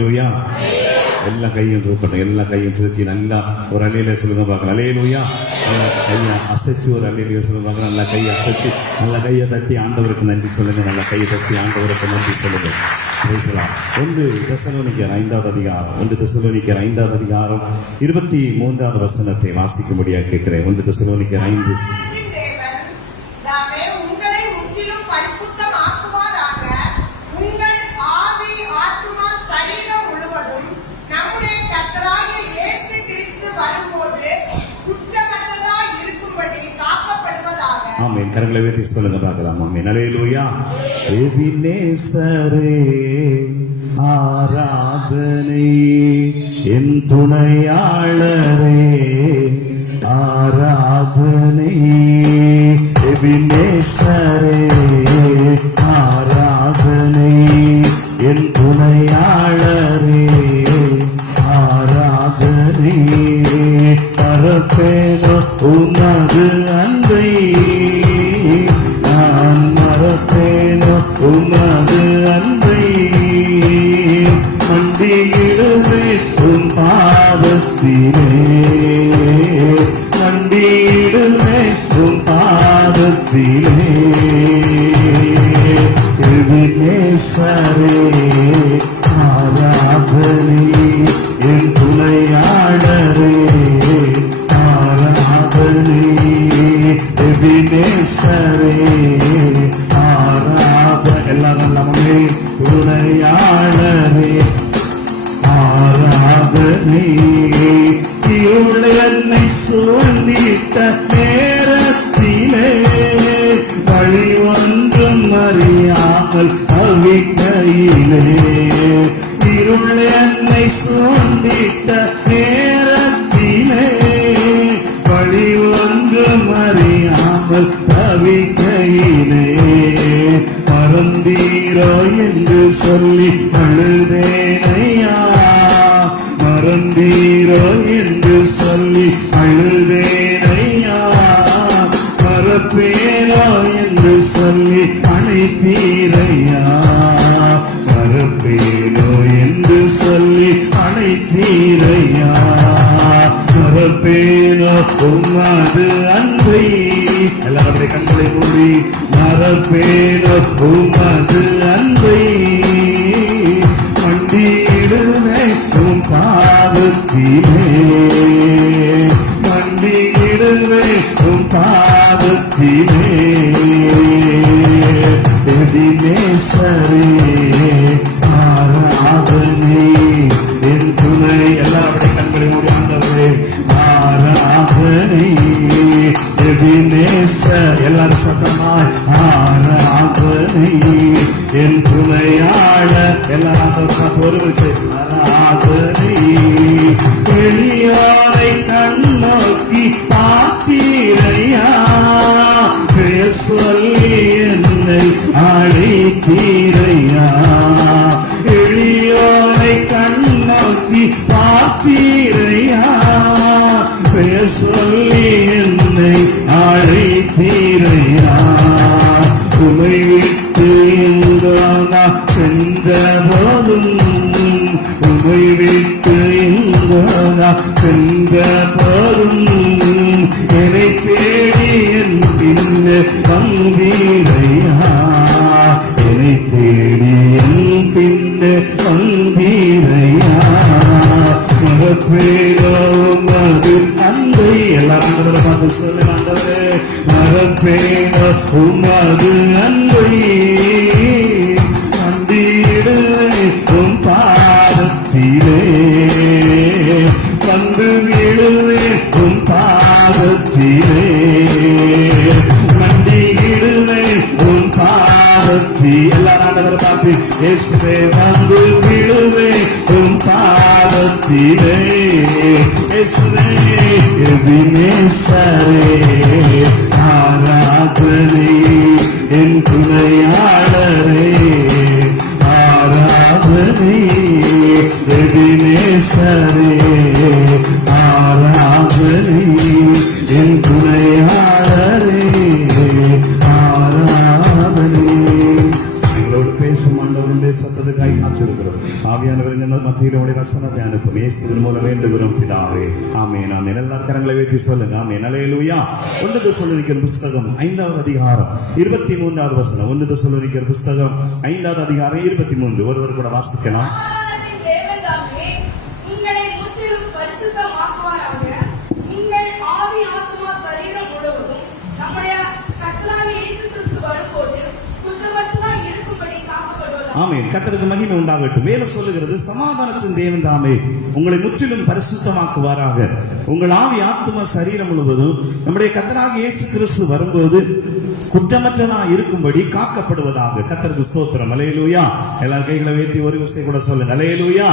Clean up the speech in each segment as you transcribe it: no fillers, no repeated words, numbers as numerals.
Alleluia. எல்லா கையும் தூக்கட்டும், எல்லா கையும் தூக்கி நல்லா ஒரு அலையில சொல்லுங்க பார்க்கலாம். அலேலூயா. கையை அசைச்சு ஒரு அலையிலையோ சொல்லுங்க பார்க்கலாம். நல்லா கையை அசைச்சு நல்ல கையை தட்டி ஆண்டவருக்கு நன்றி சொல்லுங்க. நல்ல கையை தட்டி ஆண்டவருக்கு நன்றி சொல்லுங்க. பேசலாம். 1 தெசலோனிக்கர் 5வது அதிகாரம் 23வது வசனத்தை வாசிக்கும்படியாக கேட்கிறேன். 1 தெசலோனிக்கர் 5. ஆமென். கரங்களை உயர்த்தி சொல்லுங்க பார்க்கலாம். ஆமென். அல்லேலூயா. எபினேசரே ஆராதனை, என் துணையாளரே ஆராதனை. எபினேசரே ஆராதனை, என் துணையாளரே ஆராதனை. மறப்பேனோ உனது அன்பை, நான் மறப்பேனோ உனது அன்பை. மண்டியிடுவே உன் பாதத்திலே, மண்டியிடுவே உன் பாதத்திலே. எபினேசரே ஆராதனை, என் துணையாளரே ஆராதனை. எபினேசரே ஆராதனை. எல்லாரும் நம்மே துணையாளரே ஆராதனை. இருள் என்னை சூழ்ந்திட்ட நேரத்திலே, வழி ஒன்றும் அறியாமல் தவிக்கையிலே. இருள் என்னை சூழ்ந்திட்ட நேரத்திலே, வழி ஒன்றும் அறியாமல் தவிக்கையிலே. மறந்தீரோ என்று சொல்லி அழுதேனையா, மறந்தீரோ என்று சொல்லி அழுதேனையா. மறப்பேனோ என்று சொல்லி அணைத்தீரையா, மறப்பேனோ என்று சொல்லி அணைத்தீரையா. மறப்பேனோ உமது அன்பை. எல்லாருடைய கண்களை மூடி. மறப்பேனோ உமது அன்பை. மண்டியிடுவே உன் பாதத்திலே, மண்டியிடுவே உன் பாதத்திலே. எபினேசரே ஆராதனை, என் துணை. எல்லாருடைய கண்களை மூடி. ஆண்டவரே ஆராதனை. எபினேசர். எல்லாரும் சத்தமாய் ஆராதனை, என் துணையாளர். எல்லாரும் ஒரு ஆராதனை. எளியோரை கண்ணோக்கி பார்த்தீரையா, பெயர் சொல்லி என்னை அழைத்தீரையா. எளியோரை கண்ணோக்கி பார்த்தீரையா, பெயர் சொல்லி என்னை அழைத்தீரையா. உமை விட்டு எங்கோ நான் சென்ற போதும், உமை விட்டு எங்கோ நான் சென்ற போதும், என்னை தேடி என் பின்னே வந்தீரையா, என்னை தேடி என் பின்னே வந்தீரையா. மறப்பேனோ உமது அன்பை. எல்லாரும் பார்த்து சொல்லுங்க. ஆண்டவரே மறப்பேனோ உமது அன்பை. மண்டியிடுவே உன் பாதத்திலே, வந்து விடுவே உன் பாதத்திலே. மண்டியிடுவே உன் பாதத்திலே. எல்லாரும் ஆண்டவரை பார்த்து இயேசுவே வந்து விடுவே உன் பாதத்திலே. இயேசுவே. எபினேசரே ஆராதனை, என் துணையாளரே ஆராதனை. எபினேசரே ஆராதனை, என் துணையாளரே ஆராதனை. எங்களோடு பேசும் ஆண்டவருடைய சத்தத்துக்காய் காத்திருக்கிறோம். ஆவியானவரின் எல்லாரும் மத்தியில உடைய வசனத்தை அனுப்பும் இயேசுவின் மூலம் வேண்டுகிறோம் பிதாவே. ஆமென் ஆமென். எல்லாரும் கரங்களை வைத்து சொல்லுங்க ஆமென். அல்லேலூயா. 1 தெசலோனிக்கர் புத்தகம் 5வது அதிகாரம் 23வது வசனம். 1 தெசலோனிக்கர் புத்தகம் 5வது அதிகாரம் 23. ஒருவர் கூட வாசிக்கலாம். ஆமென். கர்த்தருக்கு மகிமை உண்டாகட்டும். வேதம் சொல்லுகிறது, சமாதானத்தின் தேவன் தாமே உங்களை முற்றிலும் பரிசுத்தமாக்குவாராக. உங்கள் ஆவி ஆத்துமா சரீரம் முழுவதும் நம்முடைய கர்த்தராகிய இயேசு கிறிஸ்து வரும்போது குற்றமற்றதா இருக்கும்படி காக்கப்படுவதாக. கர்த்தருக்கு ஸ்தோத்திரம். அல்லேலூயா. எல்லாரும் கைகளை வைத்து ஒரு விசை கூட சொல்லுங்க அல்லேலூயா.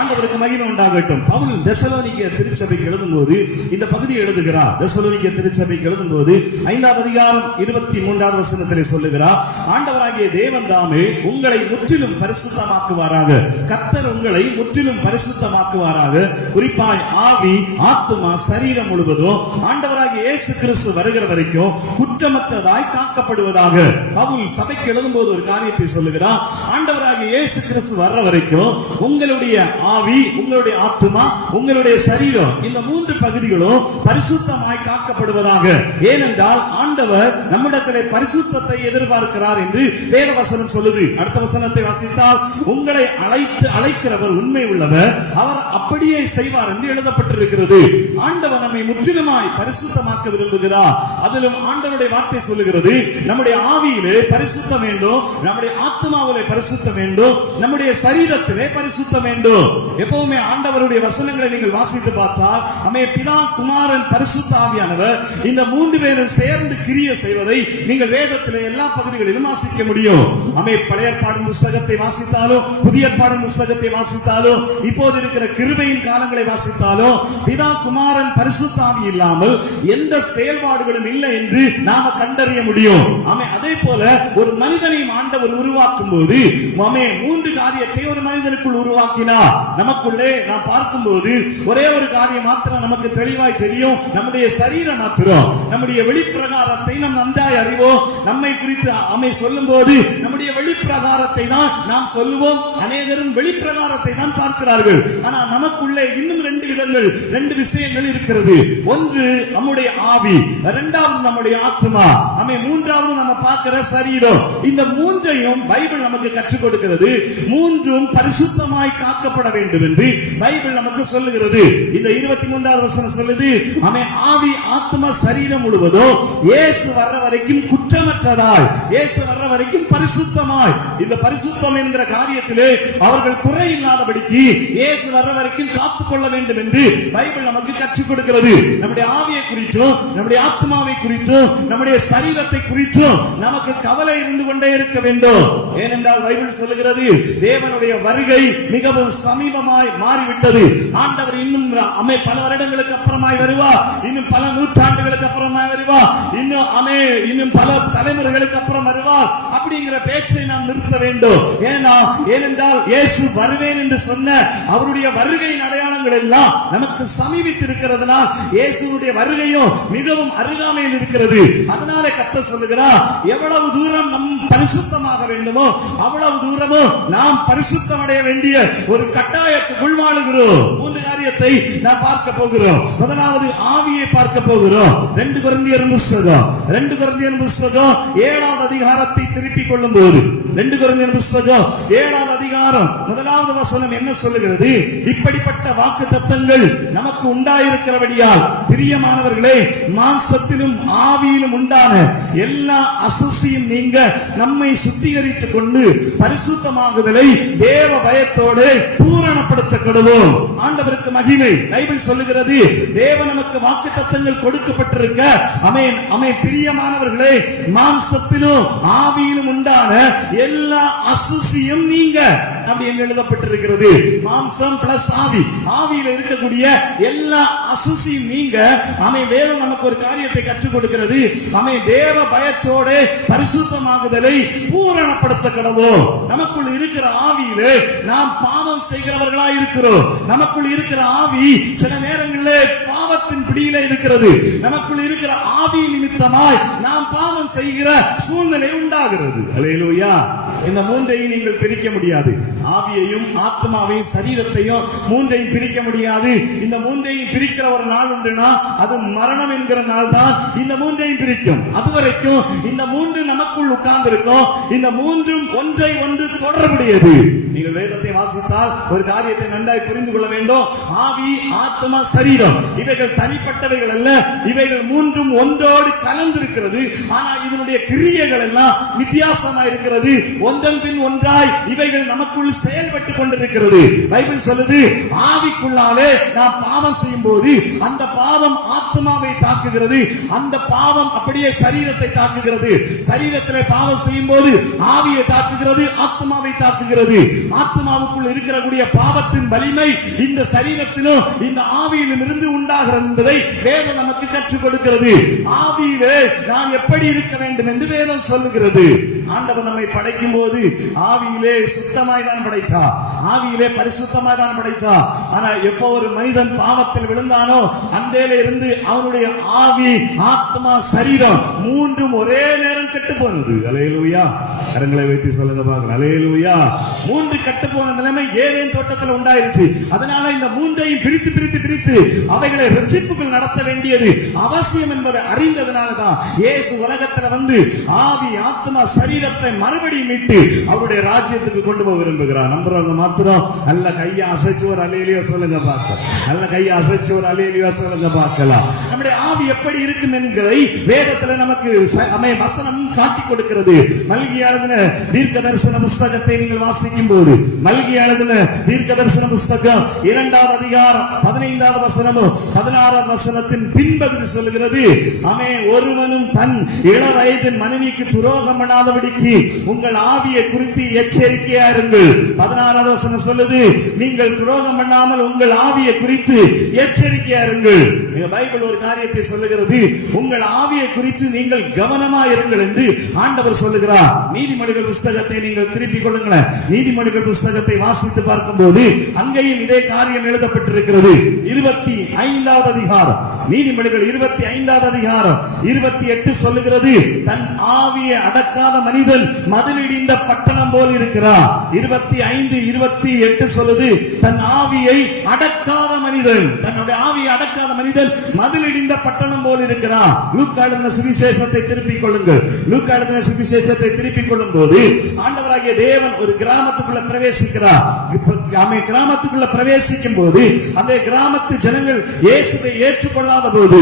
ஆண்டவருக்கு மகிமை உண்டாகட்டும். பவுல் தெசலோனிக்கே திருச்சபைக்கு எழுதும்போது இந்த பகுதியை எழுதுகிறார். தெசலோனிக்கே திருச்சபைக்கு எழுதும்போது 5வது அதிகாரம் 23வது வசனத்திலே சொல்லுகிறார், ஆண்டவராகிய தேவன் தாமே உங்களை முற்றிலும் பரிசுத்தமாக்குவாராக. கர்த்தர் உங்களை முற்றிலும் பரிசுத்தமாக்குவாராக. குறிப்பாய் ஆவி ஆத்துமா சரீரம் முழுவதும் ஆண்டவராகிய இயேசு கிறிஸ்து வருகிற வரைக்கும் குற்றமற்றதாய் காக்கப்படுவதாக. பவுல் சபைக்கு எழுதும்போது ஒரு காரியத்தை சொல்லுகிறார். ஆண்டவராகிய இயேசு கிறிஸ்து வர்ற வரைக்கும் உங்களுடைய ஆவி, உங்களுடைய ஆத்துமா, உங்களுடைய சரீரம், இந்த 3 பகுதிகளும் பரிசுத்தமாய் காக்கப்படுவதாக. ஏனென்றால் ஆண்டவர் நம்மிடத்திலே பரிசுத்தத்தை எதிர்பார்க்கிறார் என்று வேத வசனம் சொல்லுது. அடுத்த வசனத்தை வாசித்தால், உங்களை அழைக்கிறவர் உண்மை உள்ளவர், அவர் அப்படியே செய்வார் என்று எழுதப்பட்டிருக்கிறது. ஆண்டவர் நம்மை முற்றிலுமாய் பரிசுத்தமாக்க விரும்புகிறார். அதிலும் ஆண்டவருடைய வார்த்தை சொல்லுகிறது, நம்முடைய ஆவியிலே பரிசுத்தம் வேண்டும், நம்முடைய ஆத்மாவிலே பரிசுத்தம் வேண்டும், நம்முடைய சரீரத்திலே பரிசுத்தம் வேண்டும். எப்பவுமே ஆண்டவருடைய வசனங்களை நீங்கள் வாசித்து பார்த்தால், அமே பிதா குமாரன் பரிசுத்த ஆவியானவர் இந்த 3 பேரும் சேர்ந்து கிரியை செய்வதை நீங்கள் வேதத்திலே எல்லா பகுதிகளிலும் வாசிக்க முடியும். அமே பழைய ஏற்பாடு புத்தகத்தை வாசித்தாலும், புதிய ஏற்பாடு புத்தகத்தை வாசித்தாலும், இப்போது இருக்கிற கிருபையின் காலங்களை வாசித்தாலும், பிதா குமாரன் பரிசுத்த ஆவி இல்லாமல் எந்த செயல்பாடுகளும் இல்லை என்று நாம கண்டறிய முடியும். ஆமே அதே போல ஒரு மனிதனையும் ஆண்டவர் உருவாக்கும் போது 3 காரியத்தை ஒரு மனிதனுக்குள் உருவாக்கினார். நமக்குள்ளே நாம் பார்க்கும்போது ஒரே ஒரு காரியம் மாத்திரம் நமக்கு தெளிவாய் தெரியும். நம்முடைய சரீரம் மாத்திரம். நம்முடைய வெளிப்பிரகாரத்தை நாம் நன்றாய் அறிவோம். நம்மை குறித்து அமை சொல்லும் போது நம்முடைய வெளிப்பிரகாரத்தை தான் நாம் சொல்லுவோம். அநேகரும் வெளிப்பிரகாரத்தை தான் பார்க்கிறார்கள். ஆனா நமக்குள்ளே இன்னும் 2 விஷயங்கள் இருக்கிறது. ஒன்று நம்முடைய ஆவி, இரண்டாவது நம்முடைய ஆத்மா, மூன்றாவது நம்ம பார்க்கிற சரீரம். இந்த 3ஐயும் பைபிள் நமக்கு கற்றுக் கொடுக்கிறது. 3ம் பரிசுத்தமாய் காக்கப்பட வேண்டும் என்று பைபிள் நமக்கு சொல்லுகிறது. இந்த 23வது வசனம் சொல்லுது, ஆவி ஆத்மா சரீரம் முழுவதும் இயேசு வர்ற வரைக்கும் குற்றமற்றதாய், இயேசு வர்ற வரைக்கும் பரிசுத்தமாய். இந்த பரிசுத்தம் என்கிற காரியத்திலே அவர்கள் குறை இல்லாதபடிக்கு இயேசு வர்ற வரைக்கும் காத்துக்கொள்ள வேண்டும் என்று பைபிள் நமக்கு கற்றுக் கொடுக்கிறது. நம்முடைய ஆவியை குறித்தும், நம்முடைய ஆத்மாவை குறித்தும், நம்முடைய சரீரத்தை குறித்தும் நமக்கு கவலை இருந்து கொண்டே இருக்க வேண்டும். ஏனென்றால் பைபிள் சொல்லுகிறது, தேவனுடைய வருகை மிகவும் சமீபமாய் மாறிவிட்டது. ஆண்டவர் இன்னும் பல வருடங்களுக்கு அப்புறமாய் வருவார், இன்னும் பல நூற்றாண்டுகளுக்கு அப்புறமாய் வருவார், இன்னும் பல தலைமுறைகளுக்கு அப்புறம் வருவார். அப்படிங்கிற பேச்சை நாம் நிறுத்த வேண்டும். ஏனென்றால் இயேசு வருவேன் என்று சொன்ன அவருடைய வருகையின் அடையாளங்கள் எல்லாம் நமக்கு சமீபித்து இருக்கிறதுனால் இயேசுடைய வருகையும் மிகவும் அருகாமையில் இருக்கிறது. அதனால கர்த்தர் சொல்லுகிறார், எவ்வளவு தூரம் நம் பரிசுத்தமாக வேண்டுமோ அவ்வளவு தூரமும் நாம் பரிசுத்தம் அடைய வேண்டிய ஒரு கட்டாயத்துக்குள் வாழுகிறோம். 3 காரியத்தை நாம் பார்க்க போகிறோம். முதலாவது ஆவியை பார்க்க போகிறோம். 2 கொரிந்தியர் புத்தகம் 7வது அதிகாரத்தை திருப்பிக் கொள்ளும் போது 2 கொரிந்தியர் புத்தகம் 7வது அதிகாரம் 1வது வசனம் என்ன சொல்லுகிறது? இப்படிப்பட்ட வாக்குத்தத்தங்கள் நமக்கு உண்டாயிருக்கிறபடியால் பிரியமானவர்களே, மாம்சத்திலும் ஆவியிலும் உண்டான எல்லா அசுசியும் நீங்க நம்மை சுத்திகரித்துக் கொண்டு பரிசுத்தமாகுதலை தேவ பயத்தோடு பூரணப்படுத்த கடவோம். ஆண்டவருக்கு மகிமை. பைபிள் சொல்லுகிறது, தேவன் நமக்கு வாக்குத்தத்தங்கள் கொடுக்கப்பட்டிருக்க, பிரியமானவர்களே, மாம்சத்திலும் ஆவியிலும் உண்டான எல்லா அசுசியும் நீங்க அப்படி என்று எழுதப்பட்டிருக்கிறது. மாம்சம் பிளஸ் ஆவி, ஆவியில இருக்கக்கூடிய எல்லா அசுசியும் நீங்க. வேதம் நமக்கு ஒரு காரியத்தை கற்றுக் கொடுக்கிறது. தேவ பயத்தோடு பரிசுத்தமாகுதலை பூரணப்படுத்த கடவோம். நமக்குள் இருக்கிற ஆவியிலே நாம் பாவம் செய்கிறவர்களாய் இருக்கிறோம். நமக்குள் இருக்கிற ஆவி சில நேரங்களில் பாவத்தின் பிடியில இருக்கிறது. நமக்குள் இருக்கிற ஆவி நிமித்தமாய் நாம் பாவம் செய்கிற சூழ்நிலை உண்டாகிறது. அல்லேலூயா. இந்த மூன்றையும் நீங்கள் பிரிக்க முடியாது. ஆவியையும் ஆத்மாவையும் சரீரத்தையும் மூன்றையும் பிரிக்க முடியாது. இந்த மூன்றையும் பிரிக்கிற ஒரு நாள் உண்டுனா அது மரணம் என்கிற நாள் தான் இந்த மூன்றையும் பிரிக்கும். அதுவரைக்கும் இந்த மூன்று நமக்குள் உட்கார்ந்து இருக்கும். இந்த மூன்றும் ஒன்றை ஒன்று தொடர்புடையது. நீங்கள் வேதத்தை வாசித்தால் ஒரு காரியத்தை நன்றாய் புரிந்து கொள்ள வேண்டும். ஆவி, ஆத்மா, சரீரம் இவைகள் தனிப்பட்டவைகள் அல்ல. இவைகள் மூன்றும் ஒன்றோடு கலந்திருக்கிறது. ஆனால் இதனுடைய கிரியைகள் எல்லாம் வித்தியாசமா இருக்கிறது. ஒன்றன் பின் ஒன்றாய் இவைகள் நமக்குள் செயல்பட்டு கொண்டிருக்கிறது. பைபிள் சொல்லுது, ஆவிக்குள்ளாலே நாம் பாவம் செய்யும் போது அந்த பாவம் ஆத்மாவை தாக்குகிறது. அந்த பாவம் அப்படியே சரீரத்தை தாக்குகிறது. சரீரத்திலே பாவம் செய்யும் போது ஆவியை தாக்குகிறது, ஆத்மாவை தாக்குகிறது. ஆத்மாவுக்குள் இருக்கக்கூடிய பாவத்தின் வலிமை இந்த சரீரத்திலும் இந்த ஆவியிலும் இருந்து உண்டாகிறது என்பதை வேதம் நமக்கு கற்றுக் கொடுக்கிறது. ஆவியிலே நாம் எப்படி இருக்க வேண்டும் என்று வேதம் சொல்லுகிறது. ஆண்டவர் நம்மை படைக்கும் போது ஆவியிலே சுத்தமாய் தான் படைத்தார், ஆவியிலே பரிசுத்தமாய் தான் படைத்தார். ஆனா எப்போ ஒரு மனிதன் பாவத்தில் விழுந்தானோ அந்தேல இருந்து அவனுடைய ஆவி, ஆத்மா, சரீரம் மூன்றும் ஒரே நேரம் கெட்டு போனது. அல்லேலூயா. கரங்களை வைத்து சொல்லுங்க பாருங்க. அல்லேலூயா. மூன்று கெட்டு போன நிலைமை ஏதேன் தோட்டத்தில் உண்டாயிருச்சு. அதனால இந்த மூன்றையும் பிரித்து பிரித்து பிரித்து அவைகளை ரட்சிப்புகள் நடத்த வேண்டியது அவசியம் என்பதை அறிந்ததனாலதான் இயேசு உலகத்தில் வந்து ஆவி, ஆத்மா, சரீரத்தை மறுபடியும் மீட்டு அவருடைய ராஜ்யத்துக்கு கொண்டு போக விரும்புகிறார். நம்புறவங்க மாத்திரம் நல்ல கையை அசைச்சு ஒரு அல்லேலூயா சொல்லுங்க பார்க்கலாம். நல்ல கையை அசைச்சு ஒரு அல்லேலூயா சொல்லுங்க பார்க்கலாம். நம்முடைய ஆவி எப்படி இருக்கும் என்கிறதை வேதத்துல நமக்கு வசனம் காட்டி கொடுக்கிறது. மல்கி எழுதின தீர்க்க தரிசன புஸ்தகத்தை நீங்கள் வாசிக்கும் போது, மல்கி எழுதின தீர்க்க தரிசன புஸ்தகம் 2வது அதிகாரம் 15வது வசனமும் 16வது வசனத்தின் பின்பகுதி சொல்லுகிறது, ஒருவனும் தன் இள வயதின் மனைவிக்கு துரோகம் பண்ணாதபடிக்கு உங்கள் ஆவியை குறித்து எச்சரிக்கையா இருங்கள். 16வது வசனம் சொல்லுது, நீங்கள் துரோகம் பண்ணாமல் உங்கள் ஆவியை குறித்து எச்சரிக்கையா இருங்கள். பைபிள் ஒரு காரியத்தை சொல்லுகிறது, உங்கள் ஆவியை குறித்து நீங்கள் கவனமா இருங்கள் என்று ஆண்டவர் சொல்லுகிறார். நீதிமொழிகள் புஸ்தகத்தை நீங்கள் திருப்பிக் கொள்ளுங்களேன். நீதிமொழிகள் புஸ்தகத்தை வாசித்து பார்க்கும் போது அங்கேயும் இதே காரியம் எழுதப்பட்டிருக்கிறது. 25வது அதிகாரம், நீதிமொழிகள் 25வது அதிகாரம் 28 சொல்லுகிறது, தன் ஆவியை அடக்காத மனிதன் மதிலிடிந்த பட்டணம் போல் இருக்கிறார். 25:28 சொல்லுது, தன் ஆவியை அடக்காத மனிதன், தன்னுடைய ஆவியை அடக்காத மனிதன் மதிலிடிந்த பட்டணம் போல் இருக்கிறார். லூக்கா எழுதின சுவிசேஷத்தை திருப்பிக் கொள்ளுங்கள். லூக்கா எழுதின சுவிசேஷத்தை திருப்பிக் கொள்ளும் போது ஆண்டவராகிய தேவன் ஒரு கிராமத்துக்குள்ள பிரவேசிக்கிறார். கிராமத்துக்குள்ள பிரவேசிக்கும் போது அந்த கிராமத்து ஜனங்கள் இயேசுவை ஏற்றுக்கொள்ளாத போது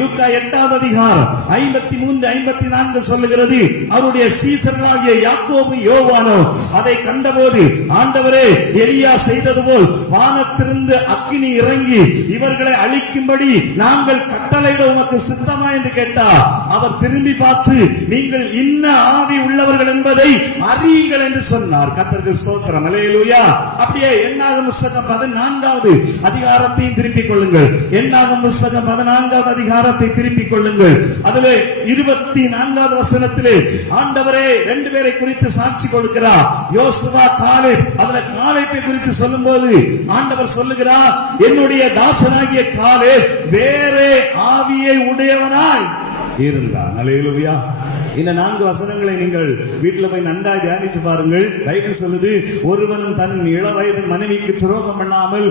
லூக்கா 8வது அதிகாரம் 53-54 சொல்லுகிறது, அவருடைய சீசர்களாகிய யாக்கோபு, யோவானோ அதை கண்டபோது, ஆண்டவரே, எலியா செய்தது போல் வானத்திலிருந்து அக்கினி இறங்கி இவர்களை அழிக்கும்படி நாங்கள் கட்டளையிட உமக்கு சித்தமா என்று கேட்டார். அவர் திரும்பி பார்த்து, நீங்கள் இன்ன ஆவி உள்ளவர்கள் என்பதை அறியுங்கள் என்று சொன்னார். கர்த்தருக்கு ஸ்தோத்திரம். அல்லேலூயா. அப்படியே எண்ணாகமம் புஸ்தகம் 14வது அதிகாரத்தையும் திருப்பிக் கொள்ளுங்கள். எண்ணாகமம் புஸ்தகம் 14வது அதிகாரத்தை திருப்பிக் கொள்ளுங்கள். அதிலே 24வது வசனத்திலே ஆண்டவரே 2 பேரை குறித்து சாட்சி கொடுக்கிறார், யோசுவா, காலேப். அதுல காலேப்பை குறித்து சொல்லும் போது ஆண்டவர் சொல்லுகிறார், என்னுடைய தாசனாகிய காலேப் வேறே ஆவியை உடையவனாய் இருந்தார். அல்லேலூயா. இந்த 4 வசனங்களை நீங்கள் வீட்டில் போய் நன்றாக தியானித்து பாருங்கள். பைபிள் சொல்லுது, ஒருவனும் தன் இள வயதின் மனைவிக்கு துரோகம் பண்ணாமல்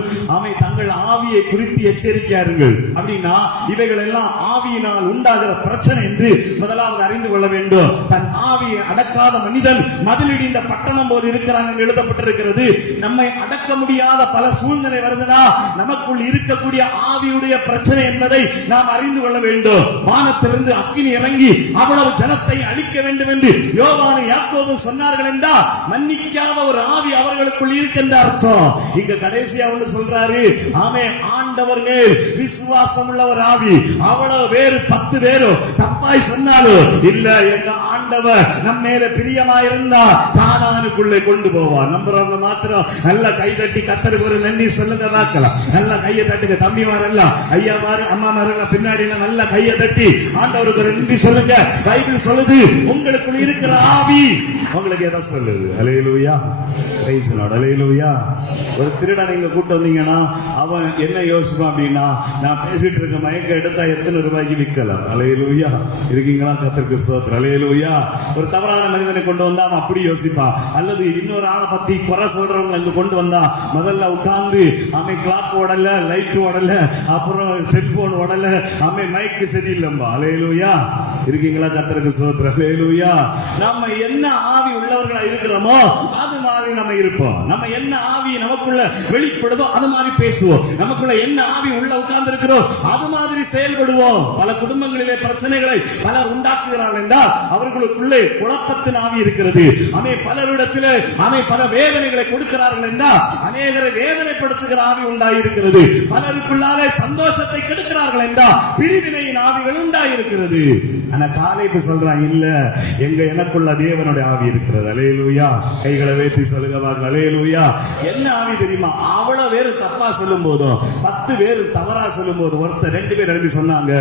தங்கள் ஆவியை குறித்து எச்சரிக்கையாருங்கள். அப்படின்னா இவைகள் எல்லாம் ஆவியினால் உண்டாகிற பிரச்சனை என்று முதலாவது அறிந்து கொள்ள வேண்டும். தன் ஆவியை அடக்காத மனிதன் மதிலிடிந்த பட்டணம் போல் இருக்கிறான் என்று எழுதப்பட்டிருக்கிறது. நம்மை அடக்க முடியாத பல சூழ்நிலை வருதுன்னா நமக்குள் இருக்கக்கூடிய ஆவியுடைய பிரச்சனை என்பதை நாம் அறிந்து கொள்ள வேண்டும். வானத்திலிருந்து அக்கினி இறங்கி அவ்வளவு ஜனத்தை அழிக்க வேண்டும் என்று யோவானும் யாக்கோபும் சொன்னார்கள் என்றால் மன்னிக்காத ஒரு ஆவி அவர்களுக்குள் இருக்கின்ற அர்த்தம். இங்க கடைசியா ஒன்று சொல்றாரு, ஆண்டவர் மேல் விசுவாசம் உள்ள ஒரு ஆவி. அவ்வளவு பேரு 10 பேரும் தப்பாய் சொன்னாலும் இல்ல, எங்க ஆண்டவர் நம்ம மேல பிரியமா இருந்தா கானானுக்குள்ளே கொண்டு போவார். நம்புறவங்க மாத்திரம் நல்ல கை தட்டி கர்த்தருக்கு ஒரு நன்றி சொல்லுங்க. நல்ல கையை தட்டுங்க. தம்பிமாரெல்லாம், ஐயாமாரு, அம்மாமாரெல்லாம் பின்னாடி நல்ல கையை தட்டி ஆண்டவருக்கு ஒரு நன்றி சொல்லுங்க. பைபிள் சொல்லுது, உங்களுக்குள் இருக்கிற ஆவி உங்களுக்கு எதை சொல்லுது? Alleluia. Praise the Lord. Hallelujah. ஒரு திருடன் நீங்க கூட்டு வந்தீங்கன்னா அவன் என்ன யோசிப்பான் அப்படின்னா, நான் பேசிட்டு இருக்க மயக்க எடுத்தா எத்தனை ரூபாய்க்கு விற்கலாம். ஹல்லேலூயா. இருக்கீங்களா? கர்த்தருக்கு ஸ்தோத்திரம். ஹல்லேலூயா. ஒரு தவறான மனிதனை கொண்டு வந்தா அவன் அப்படி யோசிப்பான். அல்லது இன்னொரு ஆளை பத்தி குறை சொல்றவங்க அங்க கொண்டு வந்தா முதல்ல உட்கார்ந்து அவன் கிளாக் ஓடல, லைட் ஓடல, அப்புறம் செல்போன் ஓடல, அவன் மைக்கு சரியில்லைம்பா. ஹல்லேலூயா. இருக்கீங்களா? கர்த்தருக்கு ஸ்தோத்திரம். ஹல்லேலூயா. நம்ம என்ன ஆவி உள்ளவர்களா இருக்கிறோமோ அது மாதிரி நம்ம இருப்போம். நம்ம என்ன ஆவி நமக்குள்ள வெளிப்படுதோ அது மாதிரி பேசுவோம். நமக்குள்ள என்ன ஆவி உள்ள உட்கார்ந்து இருக்கிறோம் அது மாதிரி செயல்படுவோம். பல குடும்பங்களிலே பிரச்சனைகளை பலர் உண்டாக்குகிறார்கள் என்றால் அவர்களுக்குள்ளே குழப்பத்தின் ஆவி இருக்கிறது. பலரிடத்திலே பல வேதனைகளை கொடுக்கிறார்கள் என்றால் அநேகரை வேதனைப்படுத்துகிற ஆவி உண்டாயிருக்கிறது. பலருக்குள்ளாலே சந்தோஷத்தை கெடுக்கிறார்கள் என்றால் பிரிவினையின் ஆவிகள் உண்டாயிருக்கிறது. ஆனா காலேபு சொல்றான், இல்ல, எனக்குள்ள தேவனுடைய ஆவி இருக்கிறது. ஹல்லேலூயா. கைகளை வைத்து சொல்லுங்க பாருங்க. ஹல்லேலூயா. என்ன ஆவி தெரியுமா? அவ்வளவு பேர் தப்பா சொல்லும் போதும் 10 பேர் தவறா சொல்லும் போது ஒருத்தர் 2 பேர் எழுப்பி சொன்னாங்க,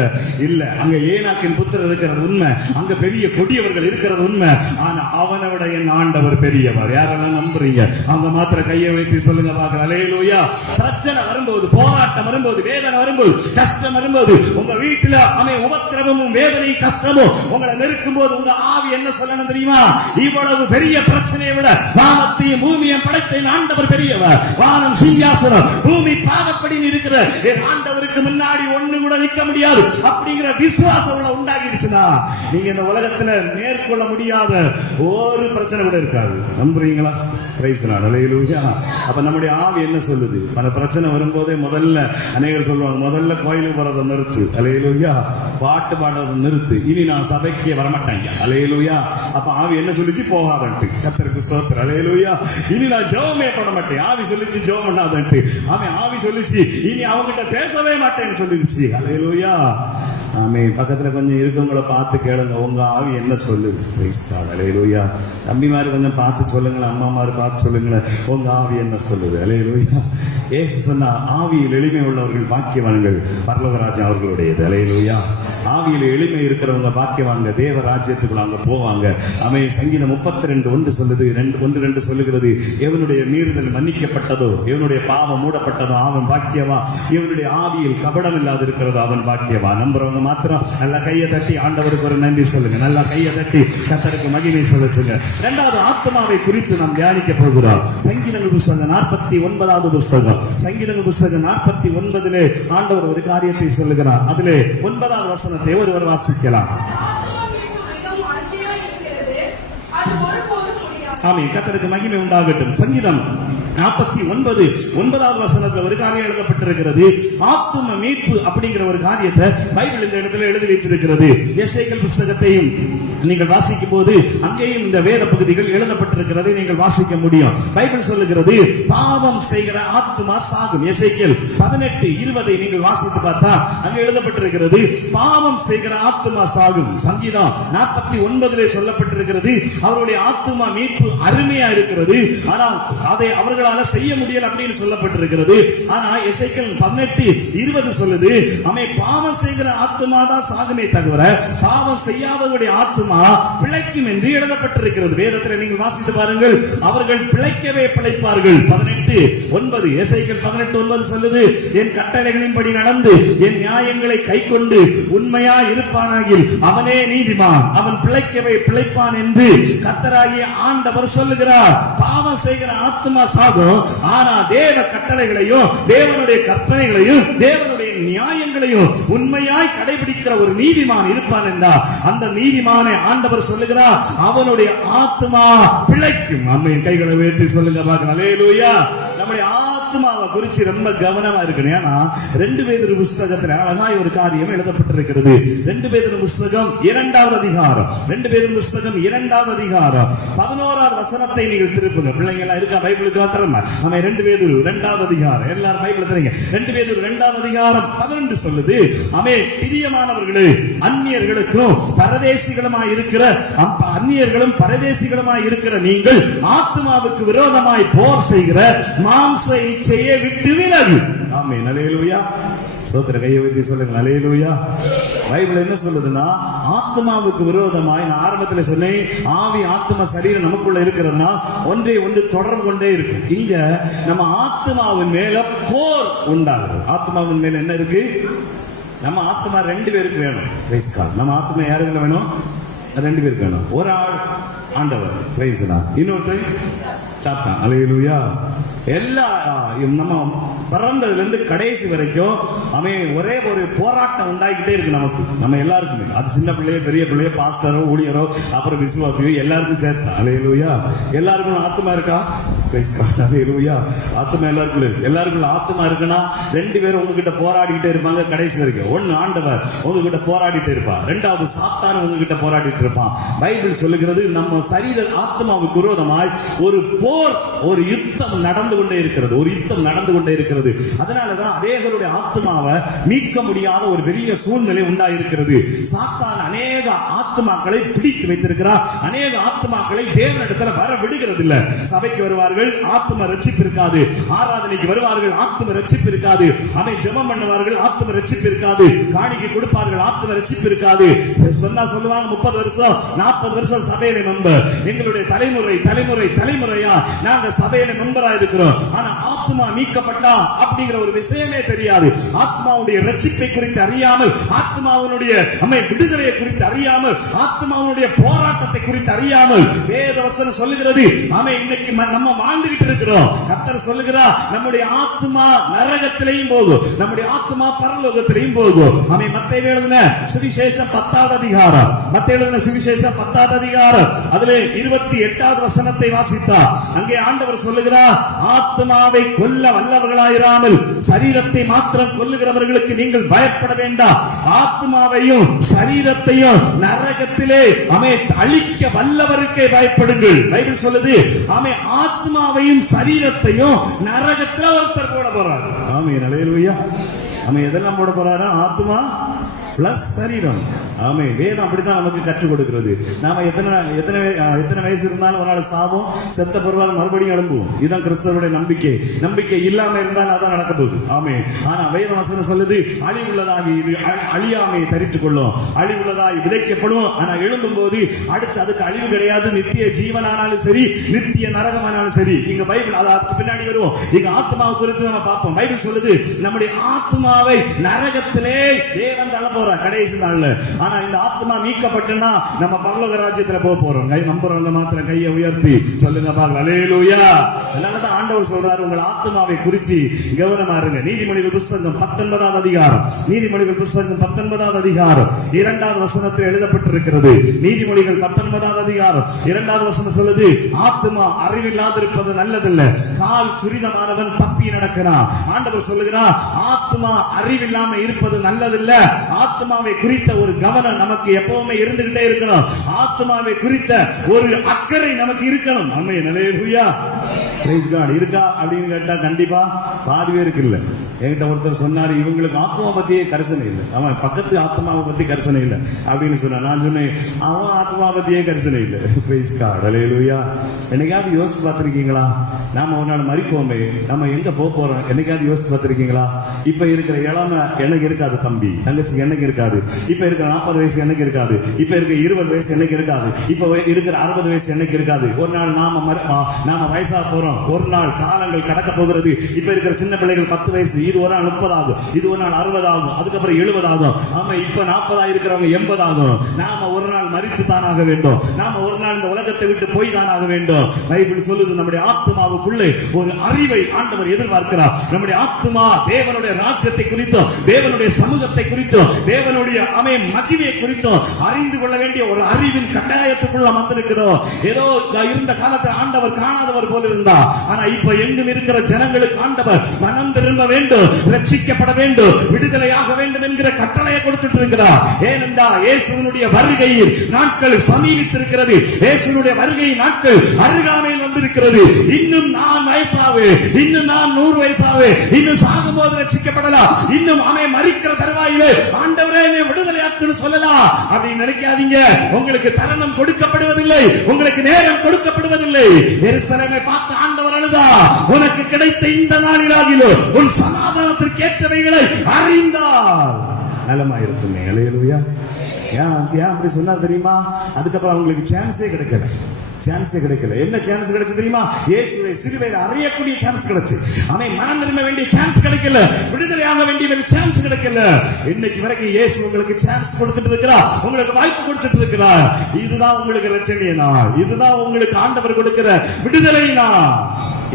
இல்ல, அங்க ஏனாக்கின் புத்திரர் இருக்கிறது உண்மை, அங்க பெரிய கொடியவர்கள் இருக்கிறது உண்மை, ஆனா அவனை விட என் ஆண்டவர் பெரியவர். யாரெல்லாம் நம்புறீங்க அவங்க மாத்திர கையை வைத்து சொல்லுங்க பாருங்க. ஹல்லேலூயா. பிரச்சனை வரும்போது, போராட்டம் வரும்போது, வேதனை வரும்போது, கஷ்டம் வரும்போது, உங்க வீட்டுல உபத்திரவமும் வேதனை கஷ்டமும் உங்களை நெருக்கும் போது உங்க ஆவி என்ன சொல்லணும் தெரியுமா? இவ்வளவு பெரிய பிரச்சனையை விட வானத்தையும் பூமியையும் படைத்த ஆண்டவர் பெரியவர். வானம் சிங்காசனம், பூமி பாதப்படி இருக்கிற என் ஆண்டவருக்கு முன்னாடி ஒண்ணு கூட நிற்க முடியாது அப்படிங்கிற விசுவாசம் உண்டாகிடுச்சுன்னா நீங்க இந்த உலகத்துல மேற்கொள்ள முடியாத ஒரு பிரச்சனை கூட இருக்காது. நம்புறீங்களா? Praise the Lord. ஹல்லேலூயா. அப்ப நம்முடைய ஆவி என்ன சொல்லுது? பல பிரச்சனை வரும்போதே முதல்ல அநேகர் சொல்லுவாங்க, முதல்ல கோயிலுக்கு போறதை நிறுத்து. ஹல்லேலூயா. பாட்டு பாடுறதை நிறுத்து. இனி நான் சபைக்கே வரமாட்டேன். ஹல்லேலூயா. அப்ப ஆவி என்ன சொல்லிச்சு? போகாதன்ட்டு. கர்த்தருக்கு ஸ்தோத்திரம். ஹல்லேலூயா. இனி நான் ஜெபமே பண்ண மாட்டேன். ஆவி சொல்லிச்சு ஜெபம் பண்ணாதன்ட்டு. ஆவி சொல்லிச்சு இனி அவங்கிட்ட பேசவே மாட்டேன்னு சொல்லிடுச்சு. ஹல்லேலூயா. பக்கத்துல கொஞ்சம் இருக்கவங்களை பார்த்து கேளுங்க, உங்க ஆவி என்ன சொல்லுது? Praise the Lord. ஹல்லேலூயா. தம்பி மாதிரி கொஞ்சம் பார்த்து சொல்லுங்களேன், அம்மா மாதிரி பார்த்து சொல்லுங்களேன், உங்க ஆவி என்ன சொல்லுது? ஹல்லேலூயா. இயேசு சொன்னா, ஆவியில் எளிமை உள்ளவர்கள் பாக்கியவான்கள், பரலோகராஜ்யம் அவர்களுடையது. ஹல்லேலூயா. ஆவியில் எளிமை இருக்கிறவங்க பாக்கியவாங்க, தேவ ராஜ்யத்துக்குள்ள அவங்க போவாங்க. சங்கீதம் 32:1 சொல்லுது, 1:2 சொல்லுகிறது, எவனுடைய மீறுதல் மன்னிக்கப்பட்டதோ, எவனுடைய பாவம் மூடப்பட்டதோ அவன் பாக்கியவா, எவனுடைய ஆவியில் கபடம் இல்லாது இருக்கிறதோ அவன் பாக்கியவா. நம்புறவங்க மாத்திரம் நல்ல கையை தட்டி ஆண்டவருக்கு ஒரு நன்றி சொல்லுங்க. நல்லா கையை தட்டி கர்த்தருக்கு மகிமை சொல்லுங்க. இரண்டாவது ஆத்மாவை குறித்து நாம் தியானிக்க போகிறோம். சங்கீதங்கள் புத்தகம் 49வது புத்தகம், சங்கீதங்கள் புத்தகம் 49 ஆண்டவர் ஒரு காரியத்தை சொல்லுகிறார். அதிலே 9வது வசனத்தை ஒருவர் வாசிக்கலாம். ஆமென். கர்த்தருக்கு மகிமை உண்டாகட்டும். சங்கீதம் 49:9 வசனத்துல ஒரு காரியம் எழுதப்பட்டிருக்கிறது. ஆத்தும மீட்பு அப்படிங்கிற ஒரு காரியத்தை பைபிள் இந்த இடத்துல எழுதி வைத்திருக்கிறது. எசேக்கியேல் புத்தகத்தையும் நீங்கள் வாசிக்கும் போது அங்கேயும் இந்த வேத பகுதிகள் எழுதப்பட்டிருக்கிறதை நீங்கள் வாசிக்க முடியும். பைபிள் சொல்லுகிறது, பாவம் செய்கிற ஆத்துமா சாகும். எசேக்கியேல் 18:20 நீங்கள் வாசித்து பார்த்தா அங்க எழுதப்பட்டிருக்கிறது, பாவம் செய்கிற ஆத்துமா சாகும். சங்கீதம் 49 சொல்லப்பட்டிருக்கிறது, அவருடைய ஆத்துமா மீட்பு அருமையா இருக்கிறது, ஆனால் அதை அவர்களால செய்ய முடியல அப்படின்னு சொல்லப்பட்டிருக்கிறது. ஆனா எசேக்கியேல் 18:20 சொல்லுது, பாவம் செய்கிற ஆத்துமா தான் சாகுமே தவிர பாவம் செய்யாதவருடைய ஆத்துமா பிழைக்கும் என்று எழுதப்பட்டிருக்கிறது. வேதத்தில் நீங்கள் வாசித்து பாருங்கள், அவர்கள் பிழைக்கவே பிழைப்பார்கள். 18:9 எசேக்கியேல் 18:9 சொல்லுது, என் கட்டளைகளின்படி நடந்து என் நியாயங்களை கைக்கொண்டு உண்மையா இருப்பானாகில் அவனே நீதிமான், அவன் பிழைக்கவே பிழைப்பான் என்று கர்த்தராகிய ஆண்டவர் சொல்லுகிறார். பாவம் செய்கிற ஆத்துமா சாகும், ஆனா தேவ கட்டளைகளையும் தேவனுடைய கற்பனைகளையும் தேவனுடைய நியாயங்களையும் உண்மையாய் கடைபிடிக்கிற ஒரு நீதிமான் இருப்பான் என்றால் அந்த நீதிமானை ஆண்டவர் சொல்லுகிறார், அவனுடைய ஆத்மா பிழைக்கும். ஆமென். கைகளை உயர்த்தி சொல்லுங்க பாருங்க. ஹல்லேலூயா. நம்முடைய ஆத்மாவை குறித்து ரொம்ப கவனமா இருக்கணும். ஏன்னா 2 பேதுரு புத்தகத்தில் அழகாய் ஒரு காரியம் எழுதப்பட்டிருக்கிறது. 2 பேதுரு புத்தகம் 2வது அதிகாரம், 2 பேதுரு புத்தகம் 2வது அதிகாரம் 11வது வசனத்தை நீங்கள் திருப்புங்க. பிள்ளைங்க எல்லாம் இருக்கா? பைபிளுக்கு மாத்திரமா? 2 பேதுரு 2வது அதிகாரம், எல்லாரும் பைபிள் தரீங்க. 2 பேதுரு 2வது அதிகாரம் 12 சொல்லுது, பிரியமானவர்களே, அந்நியர்களுக்கும் பரதேசிகளுமாய் இருக்கிற அந்நியர்களும் பரதேசிகளுமாய் இருக்கிற நீங்கள் ஆத்மாவுக்கு விரோதமாய் போர் செய்கிற மாம்ச இச்சையை விட்டு விலகு. ஆமென். ஹல்லேலூயா. சோத்திர கையை வைத்து சொல்லுங்க அல்லேலூயா. பைபிள் என்ன சொல்லுதுன்னா, ஆத்மாவுக்கு விரோதமாய் நான் ஆரம்பத்தில் சொன்னேன், ஆவி ஆத்மா சரீரம் நமக்குள்ள இருக்கிறதுனா ஒன்றை ஒன்று தொடர்பு கொண்டே இருக்கும். இங்க நம்ம ஆத்மாவின் மேல போர் உண்டாகுது. ஆத்மாவின் மேல என்ன இருக்கு? நம்ம ஆத்மா 2 பேருக்கு வேணும். Praise God. நம்ம ஆத்மா யாருக்கு வேணும்? 2 பேருக்கு வேணும். ஒரு ஆள் ஆண்டவர், பிரைஸ் தான். இன்னொருத்தர் சாத்தான். அல்லேலூயா. எல்லா நம்ம பிறந்ததுல இருந்து கடைசி வரைக்கும் ஒரே ஒரு போராட்டம் உண்டாகிட்டே இருக்கு நமக்கு, நம்ம எல்லாருக்குமே. அது சின்ன பிள்ளையோ பெரிய பிள்ளையோ, பாஸ்டரோ ஊழியரோ அப்புறம் விசுவாசியோ எல்லாருக்கும் சேர்த்தான். அல்லேலூயா. எல்லாருக்கும் ஆத்மா இருக்கா? அல்லேலூயா. ஆத்மா எல்லாருக்குள்ள ஆத்மா இருக்குன்னா 2 பேரும் உங்ககிட்ட போராடிக்கிட்டே இருப்பாங்க கடைசி வரைக்கும். ஒன்னு ஆண்டவர் உங்ககிட்ட போராடிட்டு இருப்பான், 2வது சாத்தான் உங்ககிட்ட போராடிட்டு இருப்பான். பைபிள் சொல்லுகிறது, நம்ம சரீர ஆத்மாவுக்கு விரோதமாய் ஒரு போர், ஒரு யுத்தம் நடந்து கொண்டே இருக்கிறது. ஒரு யுத்தம் நடந்து கொண்டே இருக்கிறது. அதனாலதான் அநேகருடைய ஆத்மாவை மீட்க முடியாத ஒரு பெரிய சூழ்நிலை உண்டாயிருக்கிறது. சாத்தான் அநேக ஆத்மாக்களை பிடித்து வைத்திருக்கிறார். அநேக ஆத்மாக்களை தேவனிடத்தில் வர விடுகிறது இல்ல. சபைக்கு வருவார்கள், ஆத்ம ரட்சிப்பு இருக்காது. ஆராதனைக்கு வருவார்கள், ஆத்ம ரட்சிப்பு இருக்காது. ஜெபம் பண்ணுவார்கள், ஆத்ம ரட்சிப்பு இருக்காது. காணிக்கை கொடுப்பார்கள், ஆத்ம ரட்சிப்பு இருக்காது. சொன்னா சொல்லுவாங்க, 30 வருஷம் 40 வருஷம் சபையில மெம்பர், எங்களுடைய தலைமுறையா நாங்க சபையில மெம்பரா இருக்கிறோம். ஆனா ஆத்மா மீட்கப்பட்டா அப்படிங்கிற ஒரு விஷயமே தெரியாது. ஆத்மாவுடைய ரட்சிப்பை குறித்து அறியாமல், ஆத்மாவுடைய விடுதலையை குறித்து அறியாமல், ஆத்மாவுடைய போராட்டத்தை குறித்து அறியாமல், வேத வசனம் சொல்லுகிறது இன்னைக்கு நம்ம வாழ்ந்துகிட்டு இருக்கிறோம். கர்த்தர் சொல்லுகிறார், நம்முடைய ஆத்மா நரகத்திலேயும் போகும், நம்முடைய ஆத்மா பரலோகத்திலேயும் போகும். மத்தேயு எழுதின சுவிசேஷம் 10வது அதிகாரம், மத்தேயு எழுதின சுவிசேஷம் 10வது அதிகாரம் அதிலே 28வது வசனத்தை வாசித்தார். அங்கே ஆண்டவர் சொல்லுகிறார், ஆத்மாவை கொல்ல வல்லவர்களாயிராமல் சரீரத்தை மாத்திரம் கொல்லுகிறவர்களுக்கு நீங்கள் பயப்பட வேண்டாம். ஆத்மாவையும் சரீரத்தையும் நரகத்திலே அழிக்க வல்லவருக்கே பயப்படுங்கள். பைபிள் சொல்லுது, ஆத்மாவையும் சரீரத்தையும் நரகத்தில் ஒருத்தர் போட போறார். ஆமென். அல்லேலூயா. எதெல்லாம் போட போறாரு? ஆத்மா பிளஸ் சரீரம். வேதம் அப்படித்தான் நமக்கு கற்றுக் கொடுக்கிறது. நாம எத்தனை வயசு இருந்தாலும் ஒரு நாள் சாவோம், செத்த பொருளால் மறுபடியும் எழும்புவோம். இதுதான் கிறிஸ்தவருடைய நம்பிக்கை. நம்பிக்கை இல்லாம இருந்தால் அதான் நடக்க போகுது. ஆனா வேத வசனம் சொல்லுது, அழிவுள்ளதாகி இது அழியாமையை தரித்துக் கொள்ளும், அழிவுள்ளதாகி விதைக்கப்படும். ஆனா எழும்பும் போது அடுத்து அதுக்கு அழிவு கிடையாது. நித்திய ஜீவனானாலும் சரி, நித்திய நரகமானாலும் சரி. இங்க பைபிள் அதுக்கு பின்னாடி வருவோம். இங்க ஆத்மாவை குறித்து நம்ம பார்ப்போம். பைபிள் சொல்லுது, நம்முடைய ஆத்மாவை நரகத்திலே தேவன் தள்ள போறார் கடைசி நாள்ல. ஆனா இந்த ஆத்மா மீட்கப்பட்டுனா நம்ம பரலோக ராஜ்யத்துல போக போறோம். நம்புறவங்க மாத்திரம் கையை உயர்த்தி சொல்லுங்க பாருங்க. அல்லேலூயா. அதனாலதான் ஆண்டவர் சொல்றாரு, உங்கள் ஆத்மாவை குறிச்சு கவனமா இருங்க. நீதிமொழிகள் புத்தகம் 19வது அதிகாரம், நீதிமொழிகள் புத்தகம் 19வது அதிகாரம் 2வது வசனத்தில் எழுதப்பட்டிருக்கிறது. நீதிமொழிகள் 19வது அதிகாரம் 2வது வசனம் சொல்லுது, ஆத்மா அறிவில்லாதிருப்பது நல்லதில்லை, கால் துரிதமானவன் தப்பி நடக்கிறான். ஆண்டவர் சொல்லுகிறார், ஆத்மா அறிவில்லாம இருப்பது நல்லதில்லை. ஆத்மாவை குறித்த ஒரு கவனம் நமக்கு எப்பவுமே இருந்துகிட்டே இருக்கணும். ஆத்மாவை குறித்த ஒரு அக்கறை நமக்கு இருக்கணும். ஆமென். அல்லேலூயா. Praise God. இருக்கா அப்படின்னு கேட்டா கண்டிப்பா பாதி பேருக்கு இல்ல. என்கிட்ட ஒருத்தர் சொன்னாரு, இவங்களுக்கு ஆத்மா பத்தியே கரிசனை இல்லை, அவன் பக்கத்து ஆத்மாவை பத்தி கரிசனை இல்லை அப்படின்னு சொன்னான். நான் சொன்னேன், அவன் ஆத்மா பத்தியே கரிசனை இல்லை. Praise God. அல்லேலூயா. என்னைக்காவது யோசிச்சு பார்த்திருக்கீங்களா? நாம ஒரு நாள் மரிப்போமே, நம்ம எங்க போறோம் என்னைக்காவது யோசிச்சு பார்த்திருக்கீங்களா? இப்ப இருக்கிற இளமை எனக்கு இருக்காது, தம்பி தங்கச்சி எனக்கு இருக்காது. இப்ப இருக்கிற 40 வயசு எனக்கு இருக்காது. இப்ப இருக்கிற 20 வயசு எனக்கு இருக்காது. இப்ப இருக்கிற 60 வயசு எனக்கு இருக்காது. ஒரு நாள் நாம வயசா போறோம். ஒரு நாள் காலங்கள் கடக்க போகிறது. இப்ப இருக்கிற சின்ன பிள்ளைகள் 10 வயசு, இது ஒரு நாள் 30 ஆகும், இது ஒரு நாள் 60 ஆகும், அதுக்கப்புறம் 70 ஆகும். இப்ப 40 இருக்கிறவங்க 80 ஆகும். நாம ஒரு நாள் மரித்து தானாக வேண்டும். நாம ஒரு நாள் இந்த உலகத்தை விட்டு போய் தானாக வேண்டும். பைபிள் சொல்லுது, நம்முடைய ஆத்மாவுக்குள்ளே ஒரு அறிவை ஆண்டவர் எதிர்பார்க்கிறார். நம்முடைய ஆத்மா தேவனுடைய ராஜ்யத்தை குறித்தும், தேவனுடைய சமூகத்தை குறித்தும், தேவனுடைய மகிமையை குறித்தும் அறிந்து கொள்ள வேண்டிய ஒரு அறிவின் கட்டாயத்துக்குள்ள வந்திருக்கிறோம். ஏதோ இருந்த காலத்தில் ஆண்டவர் காணாதவர் போல இருந்தார். ஆனா இப்ப எங்கும் இருக்கிற ஜனங்களுக்கு ஆண்டவர் மனம் திரும்ப வேண்டும், ரட்சிக்கப்பட வேண்டும், விடுதலையாக வேண்டும் என்கிற கட்டளையை கொடுத்துட்டு இருக்கிறார். ஏனென்றால் இயேசுவினுடைய வருகையில் நாட்கள் சமீபித்திருக்கிறது. இயேசுனுடைய வருகை நாட்கள் அருகாமையில் வந்திருக்கிறது. இன்னும் நான் வயசாவே, இன்னும் நான் 100 வயசாவே, இன்னும் சாகும்போது ரட்சிக்கப்படலாம், இன்னும் அவன் மரிக்கிற தருவாயிலே ஆண்டவரே என்னை விடுதலையாக்குன்னு சொல்லலாம் அப்படின்னு நினைக்காதீங்க. உங்களுக்கு தருணம் கொடுக்கப்படுவதில்லை, உங்களுக்கு நேரம் கொடுக்கப்படுவதில்லை. எருசலேமை பார்த்து ஆண்டவர் அழுதா, உனக்கு கிடைத்த இந்த நாளிலாகிலோ உன் சமாதானத்திற்கு ஏற்றவைகளை அறிந்தால் நலமாயிருக்குமே. அல்லேலூயா. ஏன் அப்படி சொன்னார் தெரியுமா? அதுக்கப்புறம் அவங்களுக்கு சான்ஸே கிடைக்கல. என்ன சான்ஸ் கிடைச்சு தெரியுமா? இயேசுவை சிலுவையில் அறையக்கூடிய சான்ஸ் கிடைச்சு. அவன் மனம் திரும்ப வேண்டிய சான்ஸ் கிடைக்கல, விடுதலையாக வேண்டிய சான்ஸ் கிடைக்கல. இன்னைக்கு வரைக்கும் இயேசு உங்களுக்கு சான்ஸ் கொடுத்துட்டு இருக்கிறார், உங்களுக்கு வாய்ப்பு கொடுத்துட்டு இருக்கிறார். இதுதான் உங்களுக்கு ரட்சணிய நாள், இதுதான் உங்களுக்கு ஆண்டவர் கொடுக்கிற விடுதலை நாள்.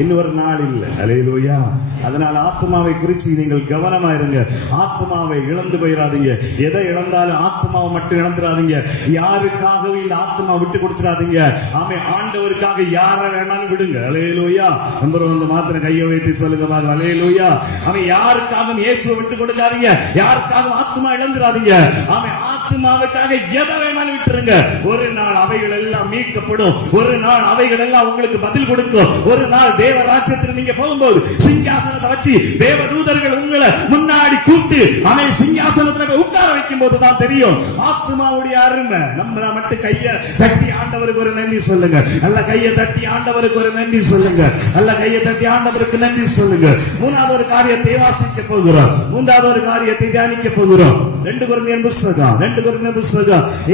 இன்னொரு நாள் இல்லை. அல்லேலூயா. அதனால ஆத்மாவை குறித்து நீங்கள் கவனமா இருங்க. ஆத்மாவை இழந்து போயிடாதீங்க. எதை இழந்தாலும் ஆத்மாவை மட்டும் இழந்துடாதீங்க. யாருக்காகவும் இந்த ஆத்மா விட்டு கொடுத்துடாதீங்க. ஆமே, ஆண்டவருக்காக யார வேணாலும் விடுங்க. அல்லேலூயா. நம்பர் 1 மாத்திரம் கையை வைத்து சொல்லுங்க. அல்லேலூயா. ஆமே, யாருக்காகவும் இயேசுவை விட்டு கொடுக்காதீங்க, யாருக்காகவும் ஆத்மா இழந்துடாதீங்க. ஆமே, ஆத்மாவுக்காக எதை வேணாலும் விட்டுருங்க. ஒரு நாள் அவைகள் எல்லாம் மீட்கப்படும், ஒரு நாள் அவைகள் எல்லாம் உங்களுக்கு பதில் கொடுக்கும். ஒரு நாள் தேவ ராஜ்யத்தில் நீங்க போகும்போது சிங்காசனத்தை வச்சு தேவ தூதர்கள் உங்களை முன்னாடி கூப்பிட்டு அவன் சிங்காசனத்துல உட்கார வைக்கும் போதுதான் தெரியும் ஆத்மாவுடைய அருமை. நம்ம மட்டும் கையை தட்டி ஆண்டவருக்கு ஒரு நன்றி சொல்லுங்க. நல்ல கையை தட்டி ஆண்டவருக்கு ஒரு நன்றி சொல்லுங்க. நல்ல கையை தட்டி ஆண்டவருக்கு நன்றி சொல்லுங்க. மூணாவது ஒரு காரியத்தை வாசிக்க போகிறோம், மூன்றாவது ஒரு காரியத்தை தியானிக்க போகிறோம். 2 கொரிந்தியர் புத்தகம்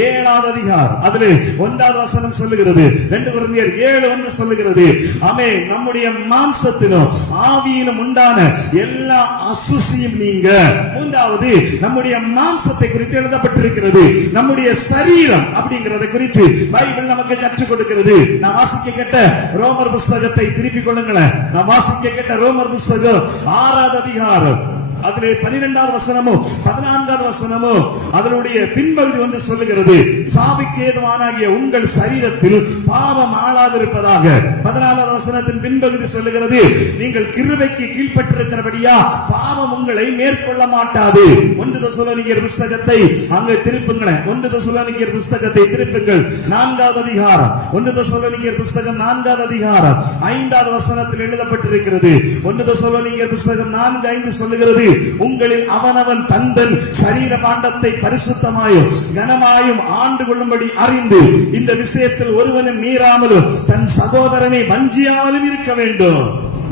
7வது அதிகாரம் அதுல 1வது வசனம் சொல்லுகிறது. 2 கொரிந்தியர் 7:1 சொல்லுகிறது, ஆமே, நம்முடைய மாம்சத்திலும் ஆவியிலும் உண்டான எல்லா அசுசியும் நீங்க. மூன்றாவது நம்முடைய மாம்சத்தை குறித்து எழுதப்பட்டிருக்கிறது. நம்முடைய சரீரம் அப்படிங்கறத குறித்து பைபிள் நமக்கு கற்றுக் கொடுக்கிறது. நான் வாசிக்க கேட்ட ரோமர் புத்தகத்தை திருப்பிக் கொள்ளுங்களேன். நான் வாசிக்க கேட்ட ரோமர் புத்தகம் 6வது அதிகாரம் அதிலே 12வது வசனமும் 14வது வசனமும் அதனுடைய பின்பகுதி ஒன்று சொல்லுகிறது, சாவுக்கு ஏதுவானாகிய உங்கள் சரீரத்தில் பாவம் ஆளாதிருப்பதாக. 14வது வசனத்தின் பின்பகுதி சொல்லுகிறது, நீங்கள் கிருபைக்கு கீழ்ப்பட்டிருக்கிறபடியா பாவம் உங்களை மேற்கொள்ள மாட்டாது. 1 தெசலோனிக்கேயர் புத்தகத்தை அங்கே திருப்புங்களேன். 1 தெசலோனிக்கேயர் புத்தகத்தை திருப்புங்கள். 4வது அதிகாரம் 1 தெசலோனிக்கேயர் புத்தகம் 4வது அதிகாரம் 5வது வசனத்தில் எழுதப்பட்டிருக்கிறது. 1 தெசலோனிக்கேயர் புத்தகம் 4:5 சொல்லுகிறது, உங்களில் அவனவன் தந்தன் சரீர பாண்டத்தை பரிசுத்தமாயும் கனமாயும் ஆண்டு கொள்ளும்படி அறிந்து இந்த விஷயத்தில் ஒருவனும் மீறாமலும் தன் சகோதரனை வஞ்சியாமலும் இருக்க வேண்டும்.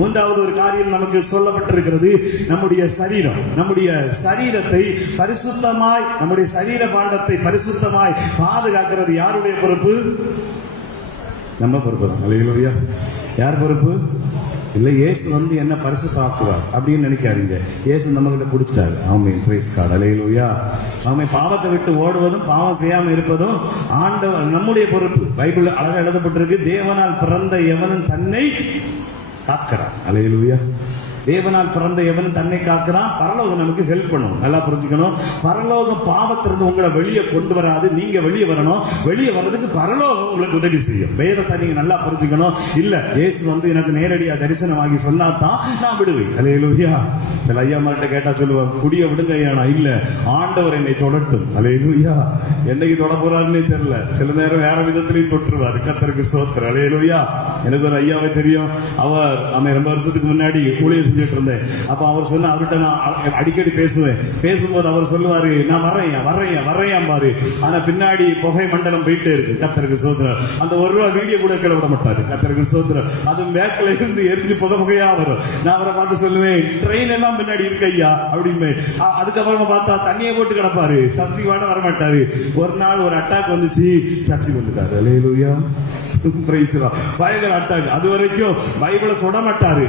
மூன்றாவது ஒரு காரியம் நமக்கு சொல்லப்பட்டிருக்கிறது, நம்முடைய சரீரம், நம்முடைய சரீரத்தை பரிசுத்தமாய், நம்முடைய சரீர பாண்டத்தை பரிசுத்தமாய் பாதுகாக்கிறது யாருடைய பொறுப்பு? நம்ம பொறுப்பு தான். அல்லேலூயா. யார் பொறுப்பு? இல்ல இயேசு வந்து என்ன பரிசுத்தாக்குவார் அப்படின்னு நினைக்காதீங்க. இயேசு நம்ம கிட்ட கொடுத்துட்டாரு. ஆமென், பிரைஸ் காட். அல்லேலூயா. ஆமென். பாவத்தை விட்டு ஓடுவதும் பாவம் செய்யாம இருப்பதும் ஆண்டவர் நம்முடைய பொறுப்பு. பைபிள் அழகா எழுதப்பட்டிருக்கு, தேவனால் பிறந்த எவனும் தன்னை காக்கிறான். அல்லேலூயா. தேவனால் பிறந்த எவனும் தன்னை காக்கிறான். பரலோகம் நமக்கு ஹெல்ப் பண்ணும். நல்லா புரிஞ்சுக்கணும். பரலோகம் பாவத்திலிருந்து உங்களை வெளியே கொண்டு வராது, நீங்க வெளியே வரணும். வெளியே வர்றதுக்கு பரலோகம் உங்களுக்கு உதவி செய்யும். வேதத்தை நீங்க நல்லா புரிஞ்சுக்கணும். இல்ல இயேசு வந்து எனக்கு நேரடியா தரிசனமாகி சொன்னாதான் நான் விடுவேன். அல்லேலூயா. சில ஐயா மார்ட்ட கேட்டா சொல்லுவாங்க, குடிய விடுங்க ஐயா. இல்ல, ஆண்டவர் என்னை தொடட்டும். அல்லேலூயா. என்னைக்கு தொட போறாருன்னே தெரியல. சில நேரம் வேற விதத்திலையும் தொற்றுவார். கர்த்தருக்கு ஸ்தோத்திரம். அல்லேலூயா. எனக்கு ஒரு ஐயாவை தெரியும். அவர் ரொம்ப வருஷத்துக்கு முன்னாடி ஊழியர் செஞ்சுட்டு இருந்தேன். அப்ப அவர் சொன்ன, அவர்கிட்ட நான் அடிக்கடி பேசும்போது அவர் சொல்லுவாரு, நான் வர்றேன் பாரு. ஆனா பின்னாடி புகை மண்டலம் போயிட்டே இருக்கு. கர்த்தருக்கு ஸ்தோத்திரம். அந்த ₹1 வீடியோ கூட கீழ விட மாட்டாரு. கர்த்தருக்கு ஸ்தோத்திரம். அது மேக்கல இருந்து எரிஞ்சு புகையா வரும். நான் அவரை பார்த்து சொல்லுவேன், ட்ரெயின் எல்லாம் பின்னாடி இருக்கு ஐயா அப்படின்னு. அதுக்கப்புறமா பார்த்தா தண்ணியை போட்டு கிடப்பாரு. சர்ச்சைக்கு வேட வரமாட்டாரு. ஒரு நாள் ஒரு அட்டாக் வந்துச்சு, சர்ச்சைக்கு வந்துட்டாரு. அல்லேலூயா. பயங்கர அட்டாக். அது வரைக்கும் பைபிளை தொட மாட்டாரு.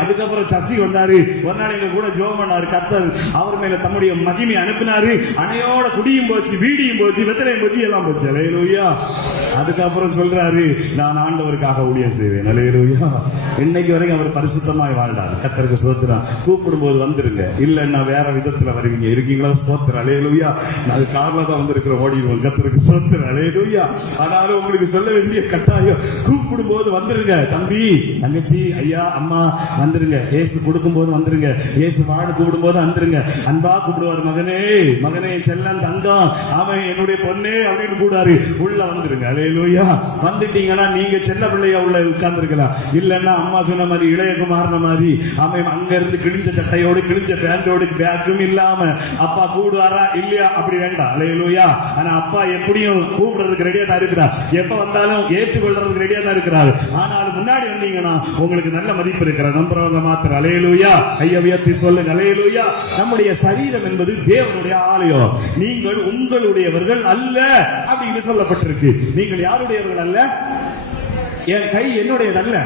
அதுக்கப்புறம் சர்ச்சைக்கு வந்தாரு. ஒரு நாள் எங்க கூட ஜெபம் பண்ணாரு. கர்த்தர் அவர் மேல தம்முடைய மகிமை அனுப்பினாரு. அணையோட குடியும் போச்சு, வீடியும் போச்சு, வெத்தலையும் போச்சு, எல்லாம் போச்சு. அல்லேலூயா. அதுக்கப்புறம் சொல்றாரு, நான் ஆண்டவருக்காக ஊழியம் செய்வேன். அல்லேலூயா. இன்னைக்கு வரைக்கும் அவர் பரிசுத்தமாய் வாழ்ந்தார். கர்த்தருக்கு ஸ்தோத்திரம். கூப்பிடும் போது வந்துருங்க, இல்லன்னா வேற விதத்துல வருவீங்க. இருக்கீங்களா? ஸ்தோத்திரம். அல்லேலூயா. நான் கார்ல தான் வந்திருக்கிற, ஓடிடுவோம். கர்த்தருக்கு ஸ்தோத்திரம். அல்லேலூயா. ஆனாலும் உங்களுக்கு சொல்ல வேண்டிய கட்டாயம், கூப்பிடும் போது வந்துருங்க. தம்பி, தங்கச்சி, ஐயா, அம்மா, வந்துருங்க. இயேசு கொடுக்கும் போது வந்துருங்க. இயேசு வாடு கூப்பிடும் போது வந்துருங்க. அன்பா கூப்பிடுவார், மகனே, மகனே, செல்லன், தங்கம், அவன் என்னுடைய பொண்ணே அப்படின்னு கூடாரு. உள்ள வந்துருங்க. அல்லேலூயா. வந்துட்டீங்கன்னா நீங்க செல்ல பிள்ளையா உள்ள உட்கார்ந்து இருக்கலாம். இல்லன்னா அம்மா சொன்ன மாதிரி இளையகுமாரன மாதிரி அவன் அங்க இருந்து கிழிஞ்ச சட்டையோடு கிழிஞ்ச பேண்டோடு பேக்கும் இல்லாம அப்பா கூடுவாரா இல்லையா? அப்படி வேண்டாம். அல்லேலூயா. ஆனா அப்பா எப்படியும் கூப்பிடுறதுக்கு ரெடியா தான் இருக்கிறார். எப்ப வந்தாலும் ஏற்றுக்கொள்றதுக்கு ரெடியா தான் இருக்கிறார். ஆனால் முன்னாடி வந்தீங்கன்னா உங்களுக்கு நல்ல மதிப்பு இருக்கிற நம்புறவங்க மாத்திரம். அல்லேலூயா. கையை உயர்த்தி சொல்லுங்க. அல்லேலூயா. நம்முடைய சரீரம் என்பது தேவனுடைய ஆலயம். நீங்கள் உங்களுடையவர்கள் அல்ல அப்படின்னு சொல்லப்பட்டிருக்கு. நீங்கள் யாருடையவர்கள் அல்ல? என் கை என்னுடையதல்ல,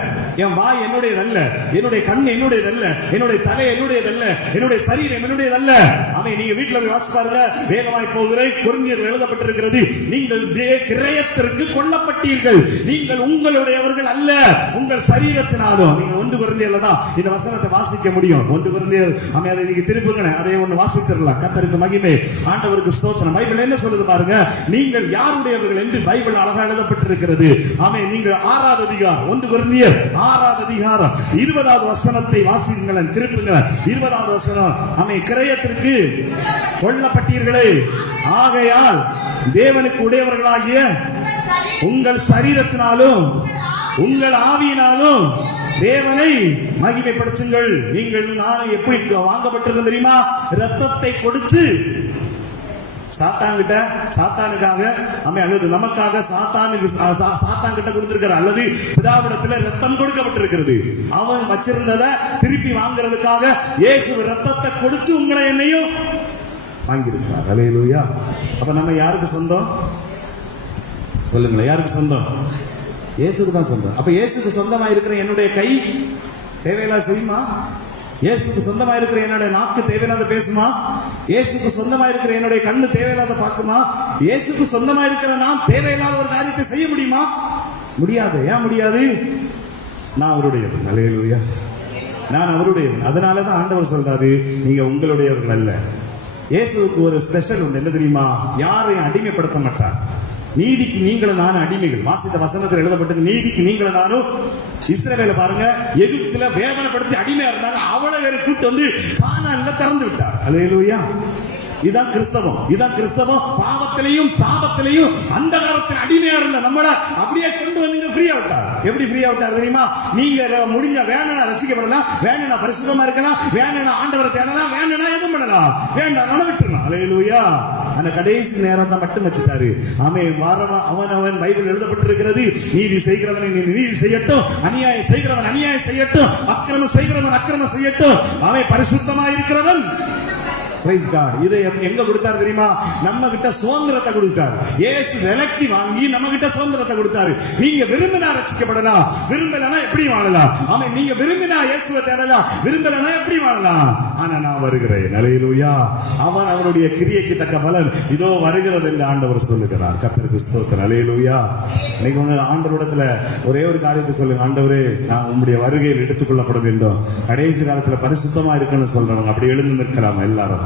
என் வாய் என்னுடையதல்ல, என்னுடைய கண் என்னுடையதல்ல, என்னுடைய தலை என்னுடையதல்ல, என்னுடைய சரீரம் என்னுடையதல்ல. அவன் நீங்க வீட்டுல போய் வாசிச்சு பாருங்க, வேகமாய் போகிற கொரிந்தியர்கள் எழுதப்பட்டிருக்கிறது, நீங்கள் கிரயத்திற்கு கொல்லப்பட்டீர்கள், நீங்கள் உங்களுடையவர்கள் அல்ல. உங்கள் சரீரத்தினாலும் நீங்கள் 1 கொரிந்தியர்ல தான் இந்த வசனத்தை வாசிக்க முடியும். 1 கொரிந்தியர் அதை நீங்க திருப்புங்க, அதை ஒன்று வாசித்திரலாம். கர்த்தருக்கு மகிமை, ஆண்டவருக்கு ஸ்தோத்திரம். பைபிள் என்ன சொல்லுது பாருங்க, நீங்கள் யாருடையவர்கள் என்று பைபிள் அழகா எழுதப்பட்டிருக்கிறது. ஆமென். நீங்கள் 6வது அதிகாரம் 1 கொரிந்தியர் 6வது அதிகாரம் 20வது வசனத்தை வாசியுங்கள், திருப்புங்கள். 20வது வசனம், ஆமென். கிரயத்திற்கு கொல்லப்பட்டீர்களே, ஆகையால் தேவனுக்கு உடையவர்களாகிய உங்கள் சரீரத்தினாலும் உங்கள் ஆவியினாலும் தேவனை மகிமைப்படுத்துங்கள். நீங்கள் நானும் எப்படி வாங்கப்பட்டிருக்க தெரியுமா? ரத்தத்தை கொடுத்து சாத்தான்கிட்ட, சாத்தானுக்காக, அல்லது நமக்காக சாத்தானுக்கு, சாத்தான் கிட்ட கொடுத்திருக்கிறார், அல்லது பிதாவிடத்துல ரத்தம் கொடுக்கப்பட்டிருக்கிறது. அவன் வச்சிருந்ததை திருப்பி வாங்குறதுக்காக இயேசு ரத்தத்தை கொடுத்து உங்களை என்னையும் வாங்கியிருக்கிறார். அல்லேலூயா. அப்ப நம்ம யாருக்கு சொந்தம்? சொல்லுங்களேன், யாருக்கு சொந்தம்? இயேசுக்கு தான் சொந்தம். அப்ப இயேசுக்கு சொந்தமா இருக்கிற என்னுடைய கை தேவையில்லாத செய்யுமா? இயேசுக்கு சொந்தமா இருக்கிற என்னுடைய நாக்கு தேவையில்லாத பேசுமா? இயேசுக்கு சொந்தமா இருக்கிற என்னுடைய கண்ணு தேவையில்லாத பார்க்குமா? இயேசுக்கு சொந்தமா இருக்கிற நாம் தேவையில்லாத ஒரு காரியத்தை செய்ய முடியுமா? முடியாது. ஏன் முடியாது? நான் அவருடையவன். அல்லேலூயா. நான் அவருடையவன். அதனாலதான் ஆண்டவர் சொல்றாரு, நீங்க உங்களுடையவர்கள் அல்ல. இயேசுவுக்கு ஒரு ஸ்பெஷல் உண்டு. என்ன தெரியுமா? யாரையும் அடிமைப்படுத்த மாட்டார். நீதிக்கு நீங்களும் நானும் அடிமைகள். வாசித்த வசனத்தில் எழுதப்பட்டது, நீதிக்கு நீங்களும் நானும். இஸ்ரவேலை பாருங்க, எகிப்துல வேதனைப்படுத்தி அடிமையா இருந்தாங்க. அவளை வேற கூட்டு வந்து கானான்ல திறந்து விட்டார். அல்லேலூயா. இதான் கிறிஸ்தவம். இதான் கிறிஸ்தவம். பாவத்திலையும் சாபத்திலையும் அந்தகாரத்தில் அடிமையா இருந்த நம்மள அப்படியே கொண்டு வந்து ஃப்ரீயா விட்டார். எப்படி ஃப்ரீயா விட்டார் தெரியுமா? நீங்க முடிஞ்ச வேணா ரசிக்கப்படலாம், வேணா பரிசுத்தமா இருக்கலாம், வேணா ஆண்டவரை தேடலாம், வேணா எதுவும் பண்ணலாம், வேண்டாம் விட்டுறலாம். அல்லேலூயா. அந்த கடைசி நேரத்தை மட்டும் வச்சுட்டாரு. அவன் பைபிள் எழுதப்பட்டிருக்கிறது, நீதி செய்கிறவனை நீதி செய்யட்டும், அநியாயம் செய்கிறவன் அநியாயம் செய்யட்டும், அக்கிரமம் செய்கிறவன் அக்கிரமம் செய்யட்டும், அவன் பரிசுத்தமா இருக்கிறவன். Praise God. இதை எங்க கொடுத்தாரு தெரியுமா? நம்ம கிட்ட சுதந்திரத்தை கொடுத்தாரு. இயேசு விலைக்கு வாங்கி நம்ம கிட்ட சுதந்திரத்தை கொடுத்தாரு. நீங்க விரும்பினா ரட்சிக்கப்படலாம், விரும்பலனா எப்படி வாழலாம். ஆமா, நீங்க விரும்பினா இயேசுவை தேடலாம், விரும்பலனா எப்படி வாழலாம். ஆனா நான் வருகிறேன். அல்லேலூயா. அவன் அவருடைய கிரியைக்கு தக்க பலன் இதோ வருகிறது என்று ஆண்டவர் சொல்லுகிறார். கர்த்தருக்கு ஸ்தோத்திரம். அல்லேலூயா. இன்னைக்கு உங்க ஆண்டவரிடத்துல ஒரே ஒரு காரியத்தை சொல்லுங்க, ஆண்டவரே நான் உங்களுடைய வருகையில் எடுத்துக்கொள்ளப்பட வேண்டும். கடைசி காலத்துல பரிசுத்தமா இருக்குன்னு சொல்றவங்க அப்படி எழுந்து நிற்கலாமா? எல்லாரும்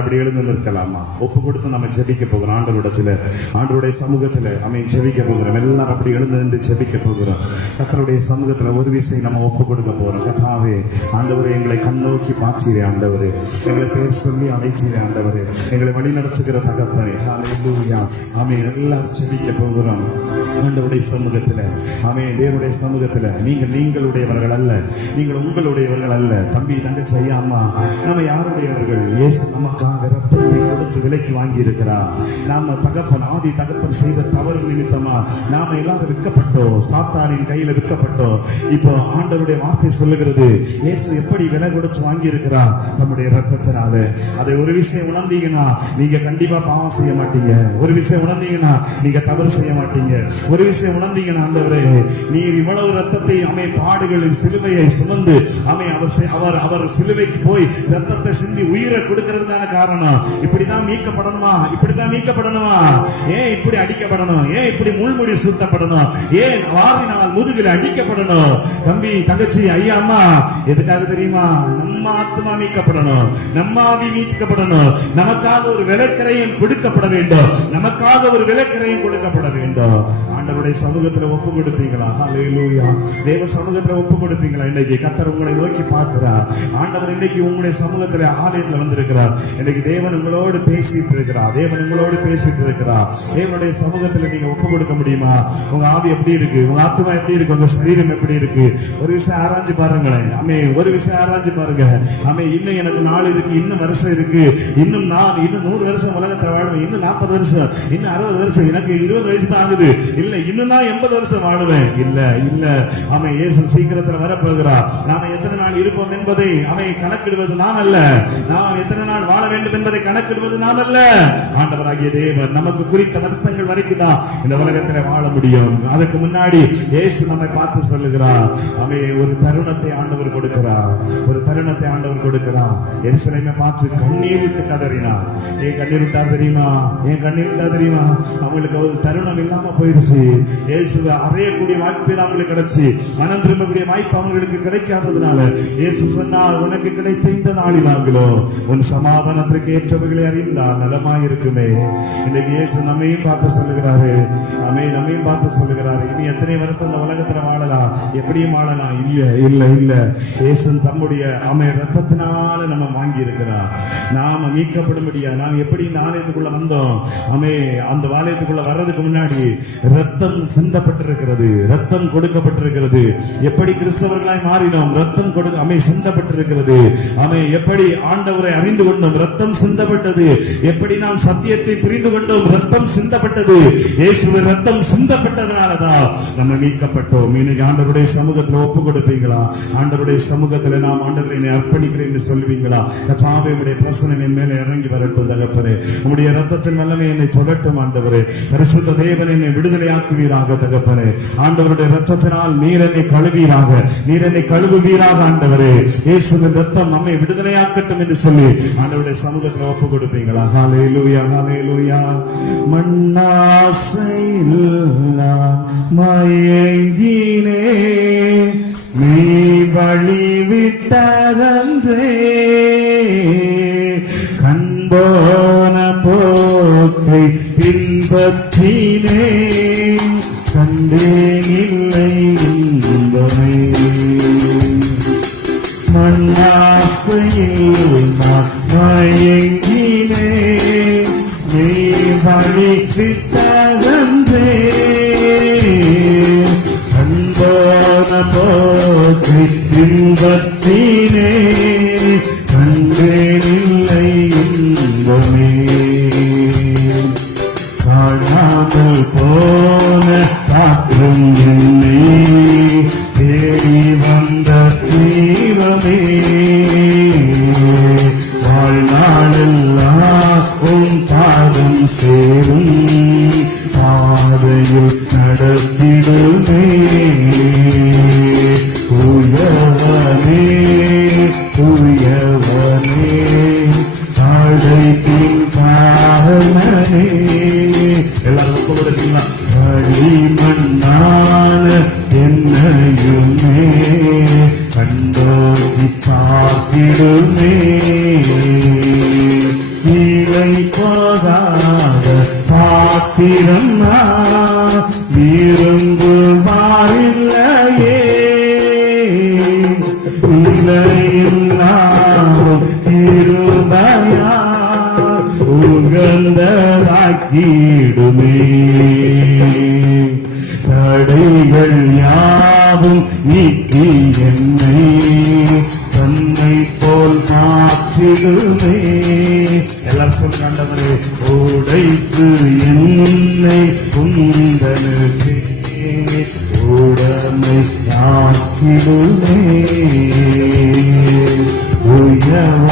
அப்படி எழுந்து நிற்கலாமா? ஒப்பு கொடுத்து நம்ம ஜெபிக்க போகிறோம். ஆண்டவரிடத்துல, ஆண்டவருடைய சமூகத்துல ஜெபிக்க போகிறோம். எல்லாரும் அப்படி எழுந்து நின்று ஜெபிக்க போகிறோம். கர்த்தருடைய சமூகத்துல ஒரு விஷயம் நம்ம ஒப்பு கொடுக்க போறோம். கர்த்தாவே, ஆண்டவரே எங்களை கண்ணோக்கி பார்த்தீரே, ஆண்டவரே எங்களை பேர் சொல்லி அழைத்தீரே, ஆண்டவரே எங்களை வழி நடத்துகிற தகப்பனே. ஹல்லேலூயா. ஆமென். எல்லாரும் ஜெபிக்க போகிறோம் ஆண்டவருடைய சமூகத்துல. ஆமென். தேவனுடைய சமூகத்துல நீங்களுடையவர்கள் அல்ல, நீங்கள் உங்களுடையவர்கள் அல்ல. தம்பி, தங்கச்சி, ஐயா, அம்மா, நம்ம யாருடையவர்கள்? இயேசு நமக்காக ரத்தத்தை கொடுத்து விலைக்கு வாங்கி இருக்கிறார். நாம ஆதி தகப்பன் செய்த தவறு நிமித்தமா நாம எல்லாரும் விற்கப்பட்டோம், சாத்தானின் கையில விற்கப்பட்டோம். இப்போ ஆண்டவருடைய வார்த்தை சொல்லுகிறது, இயேசு எப்படி விலை கொடுத்து வாங்கி இருக்கிறார்? தம்முடைய ரத்தத்தினால. அதை ஒரு விஷயம் உணர்ந்தீங்கன்னா நீங்க கண்டிப்பா பாவம் செய்ய மாட்டீங்க. ஒரு விஷயம் உணர்ந்தீங்கன்னா நீங்க தவறு செய்ய மாட்டீங்க. ஒரு விஷயம் உணர்ந்தீங்கன்னா ஆண்டவரே நீர் இவ்வளவு ரத்தத்தை பாடுகளின் சிலுவையை சுமந்து அவர் சிலுவைக்கு போய் ரத்தத்தை சிந்தி உயிரை கொடுக்கிறதுக்கான காரணம் இப்படிதான் மீட்கப்படணுமா, இப்படிதான் மீட்கப்படணுமா, ஏன் இப்படி அடிக்கப்படணும், ஏன் இப்படி முள்முடி சூட்டப்படணும், ஏன் வாரினால் முதுகில் அடிக்கப்படணும்? தம்பி தங்கச்சி ஐயா அம்மா எதுக்காக தெரியுமா? நம்ம ஆத்மா மீட்கப்படணும், நம்ம ஆவி மீட்கப்படணும். நமக்காக ஒரு விலைக்கரையும் கொடுக்கப்பட வேண்டும், நமக்காக ஒரு விலைக்கரையும் கொடுக்கப்பட வேண்டும். ஆண்டவருடைய சமூகத்துல ஒப்பு கொடுப்பீங்களா? ஹல்லேலூயா. தேவ சமூகத்துல ஒப்பு கொடுப்பீங்களா? இன்னைக்கு கர்த்தர் உங்களை நோக்கி பார்க்கிறார். ஆண்டவர் இன்னைக்கு உங்களுடைய சமூகத்துல ஆலயத்துல வந்திருக்கிறார். இன்னைக்கு தேவன் உங்களோடு பேசிட்டு இருக்கிறார். தேவன் உங்களோடு பேசிட்டு இருக்கிறார். தேவனுடைய சமூகத்துல நீங்க ஒப்பு கொடுக்க முடியுமா? உங்க ஆவி எப்படி இருக்கு, உங்க ஆத்மா எப்படி இருக்கு, உங்க சரீரம் எப்படி இருக்கு? ஒரு விஷயம் ஆராய்ஞ்சு பாருங்களேன். ஆமே, ஒரு விஷயம் ஆராய்ஞ்சு பாருங்க. ஆமே, இன்னும் எனக்கு நாள் இருக்கு, இன்னும் வருஷம் இருக்கு, இன்னும் நான் இன்னும் 100 வருஷம் உலகத்தை வாழுவேன், இன்னும் 40 வருஷம், இன்னும் 60 வருஷம், எனக்கு 20 வயசு தான் ஆகுது, இல்ல இன்னும் நான் 80 வருஷம் வாழுவேன். இல்ல இல்ல, ஆமே, இயேசு சீக்கிரத்துல வரப்போகிறார். நாம எத்தனை நாள் இருப்போம் என்பதை கணக்கிடுவது நாம் அல்ல. நாம் எத்தனை நாள் வாழ வேண்டும் என்பதை கணக்கிடுவது நாம் அல்ல. ஆண்டவராகிய தேவன் நமக்கு குறித்த வருஷங்கள் வரைக்கும் தான் இந்த உலகத்துல வாழ முடியும். அதுக்கு முன்னாடி இயேசு நம்மை பார்த்து சொல்லுகிறார். ஒரு தருணத்தை ஆண்டவர் கொடுக்கிறார், ஒரு தருணத்தை ஆண்டவர் கொடுக்கிறார். எருசலேமை பார்த்து கண்ணீர் விட்டு கதறினார். ஏன் கண்ணீர் விட்டா தெரியுமா? ஏன் கண்ணீர் விட்டா தெரியுமா? அவங்களுக்கு ஒரு தருணம் இல்லாம போயிருச்சு. இயேசுவை அறையக்கூடிய வாய்ப்பு தான் அவங்களுக்கு கிடைச்சு, மனம் திரும்பக்கூடிய வாய்ப்பு அவங்களுக்கு கிடைக்காததுனால இயேசு சொன்னார், உனக்கு கிடைத்த இந்த நாளிலாங்களோ உன் சமாதானத்திற்கு ஏற்றவர்களை அறிந்தால் நலமாயிருக்குமே. இன்னைக்கு இயேசு நம்மையும் பார்த்து சொல்லுகிறாரு. நம்மையும் பார்த்து சொல்லுகிறாரு, இனி எத்தனை வருஷம் இந்த உலகத்துல வாழலாம், எப்படியும் வாழலாம். இல்ல இல்ல இல்ல, இயேசு தம்முடைய ரத்தத்தினால நம்ம வாங்கி இருக்கிறார். நாம மீட்கப்படும்படியா நாம் எப்படி இந்த ஆலயத்துக்குள்ள வந்தோம், அந்த ஆலயத்துக்குள்ள வர்றதுக்கு முன்னாடி ரத்தம் சிந்தப்பட்டிருக்கிறது, ரத்தம் கொடுக்கப்பட்டிருக்கிறது. எப்படி கிறிஸ்தவர்களாய் மாறினோம், ரத்தம் சிந்தப்பட்டிருக்கிறது. எப்படி ஆண்டவரை அறிந்து கொண்டோம், ரத்தம் சிந்தப்பட்டது. எப்படி நாம் சத்தியத்தை புரிந்து கொண்டோம், ரத்தம் சிந்தப்பட்டது. இயேசுவின் ரத்தம் சிந்தப்பட்டதனாலதான் நம்ம மீட்கப்பட்டோம். இன்னைக்கு ஆண்டவருடைய சமூகத்தில் ஒப்பு கொடுப்பீங்களா? ஆண்டவருடைய சமூகத்தில் நாம் ஆண்டவரை அர்ப்பணிக்கிறேன் சொல்லுவீங்களா? கர்த்தாவே, உம்முடைய பிரசன்னம் என் மேல இறங்கி வரட்டும் தகப்பனே. உம்முடைய ரத்தத்தின் வல்லமை என்னை தொடட்டும் ஆண்டவரே. பரிசுத்த தேவன் என்னை விடுதலையாக்குவீராக தகப்பனே. ஆண்டவருடைய ரத்தத்தினால் நீர் என்னை கழுவீராக, நீர் என்னை கழுவுவீராக ஆண்டவரே. இயேசுவின் ரத்தம் நம்மை விடுதலையாக்கட்டும் என்று சொல்லி ஆண்டவருடைய சமூகத்தில் ஒப்பு கொடுப்பீங்களா? ஹல்லேலூயா, ஹல்லேலூயா. மண்ணாசையில் நான் மயங்கினே, நீ வழி விட்டதன்றே, கண்போன போக்கை பின்பற்றினே, கண்டேன் இல்லை இன்பமே. மண்ணாசையில் நான் மயங்கினே, நீ வழி விட்டதன்றே, கண்போன போக்கை பின்பற்றினே, கண்டேன் இல்லை இன்பமே. காணாமல் போன காற்றும் என்னை தேடி வந்த ஜீவமே, வாழ்நாளெல்லாம் உன் பாதம் சேரும் பாதையில் நடத்திடுமே. உயவனே உயவனே அழைப்பின் காரணனே. எல்லாரும் கொடுத்தீங்களா? மண்ணான என்னையுமே கண்டோக்கி பார்த்திடுமே. கீழை போகாத பாத்திரம் விரும்புவாரில்லையே, இல்லையில்லாமல் இருந்தையா உகந்தராக்கிடுமே. தடைகள் யாவும் நீக்கி என்னை தன்னை போல் மாற்றிடுமே. எல்லாரும் சொல்றாண்டவரே, உடைத்து என்னை உந்தனுக்கு உடமை ஆக்கிடுமே. உயவ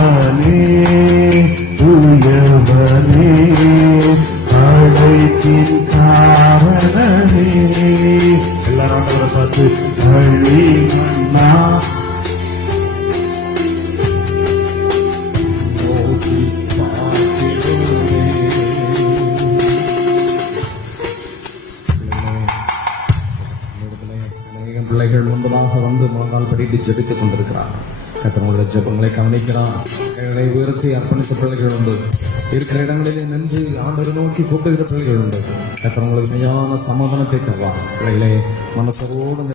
வந்து முழங்கால் படிட்டு ஜெபித்துக் கொண்டிருக்கிறார். கர்த்தருடைய ஜெபங்களை கவனிக்கிறார். கைகளை உயர்த்தி அர்ப்பணித்த பிள்ளைகள் உண்டு. இருக்கிற இடங்களிலே நின்று ஆண்டவரை நோக்கி கூப்பிடுகிற பிள்ளைகள் உண்டு. கர்த்தர் உங்களுக்கு மெய்யான சமாதானத்தை தருவார். பிள்ளைகளே, மனசோடு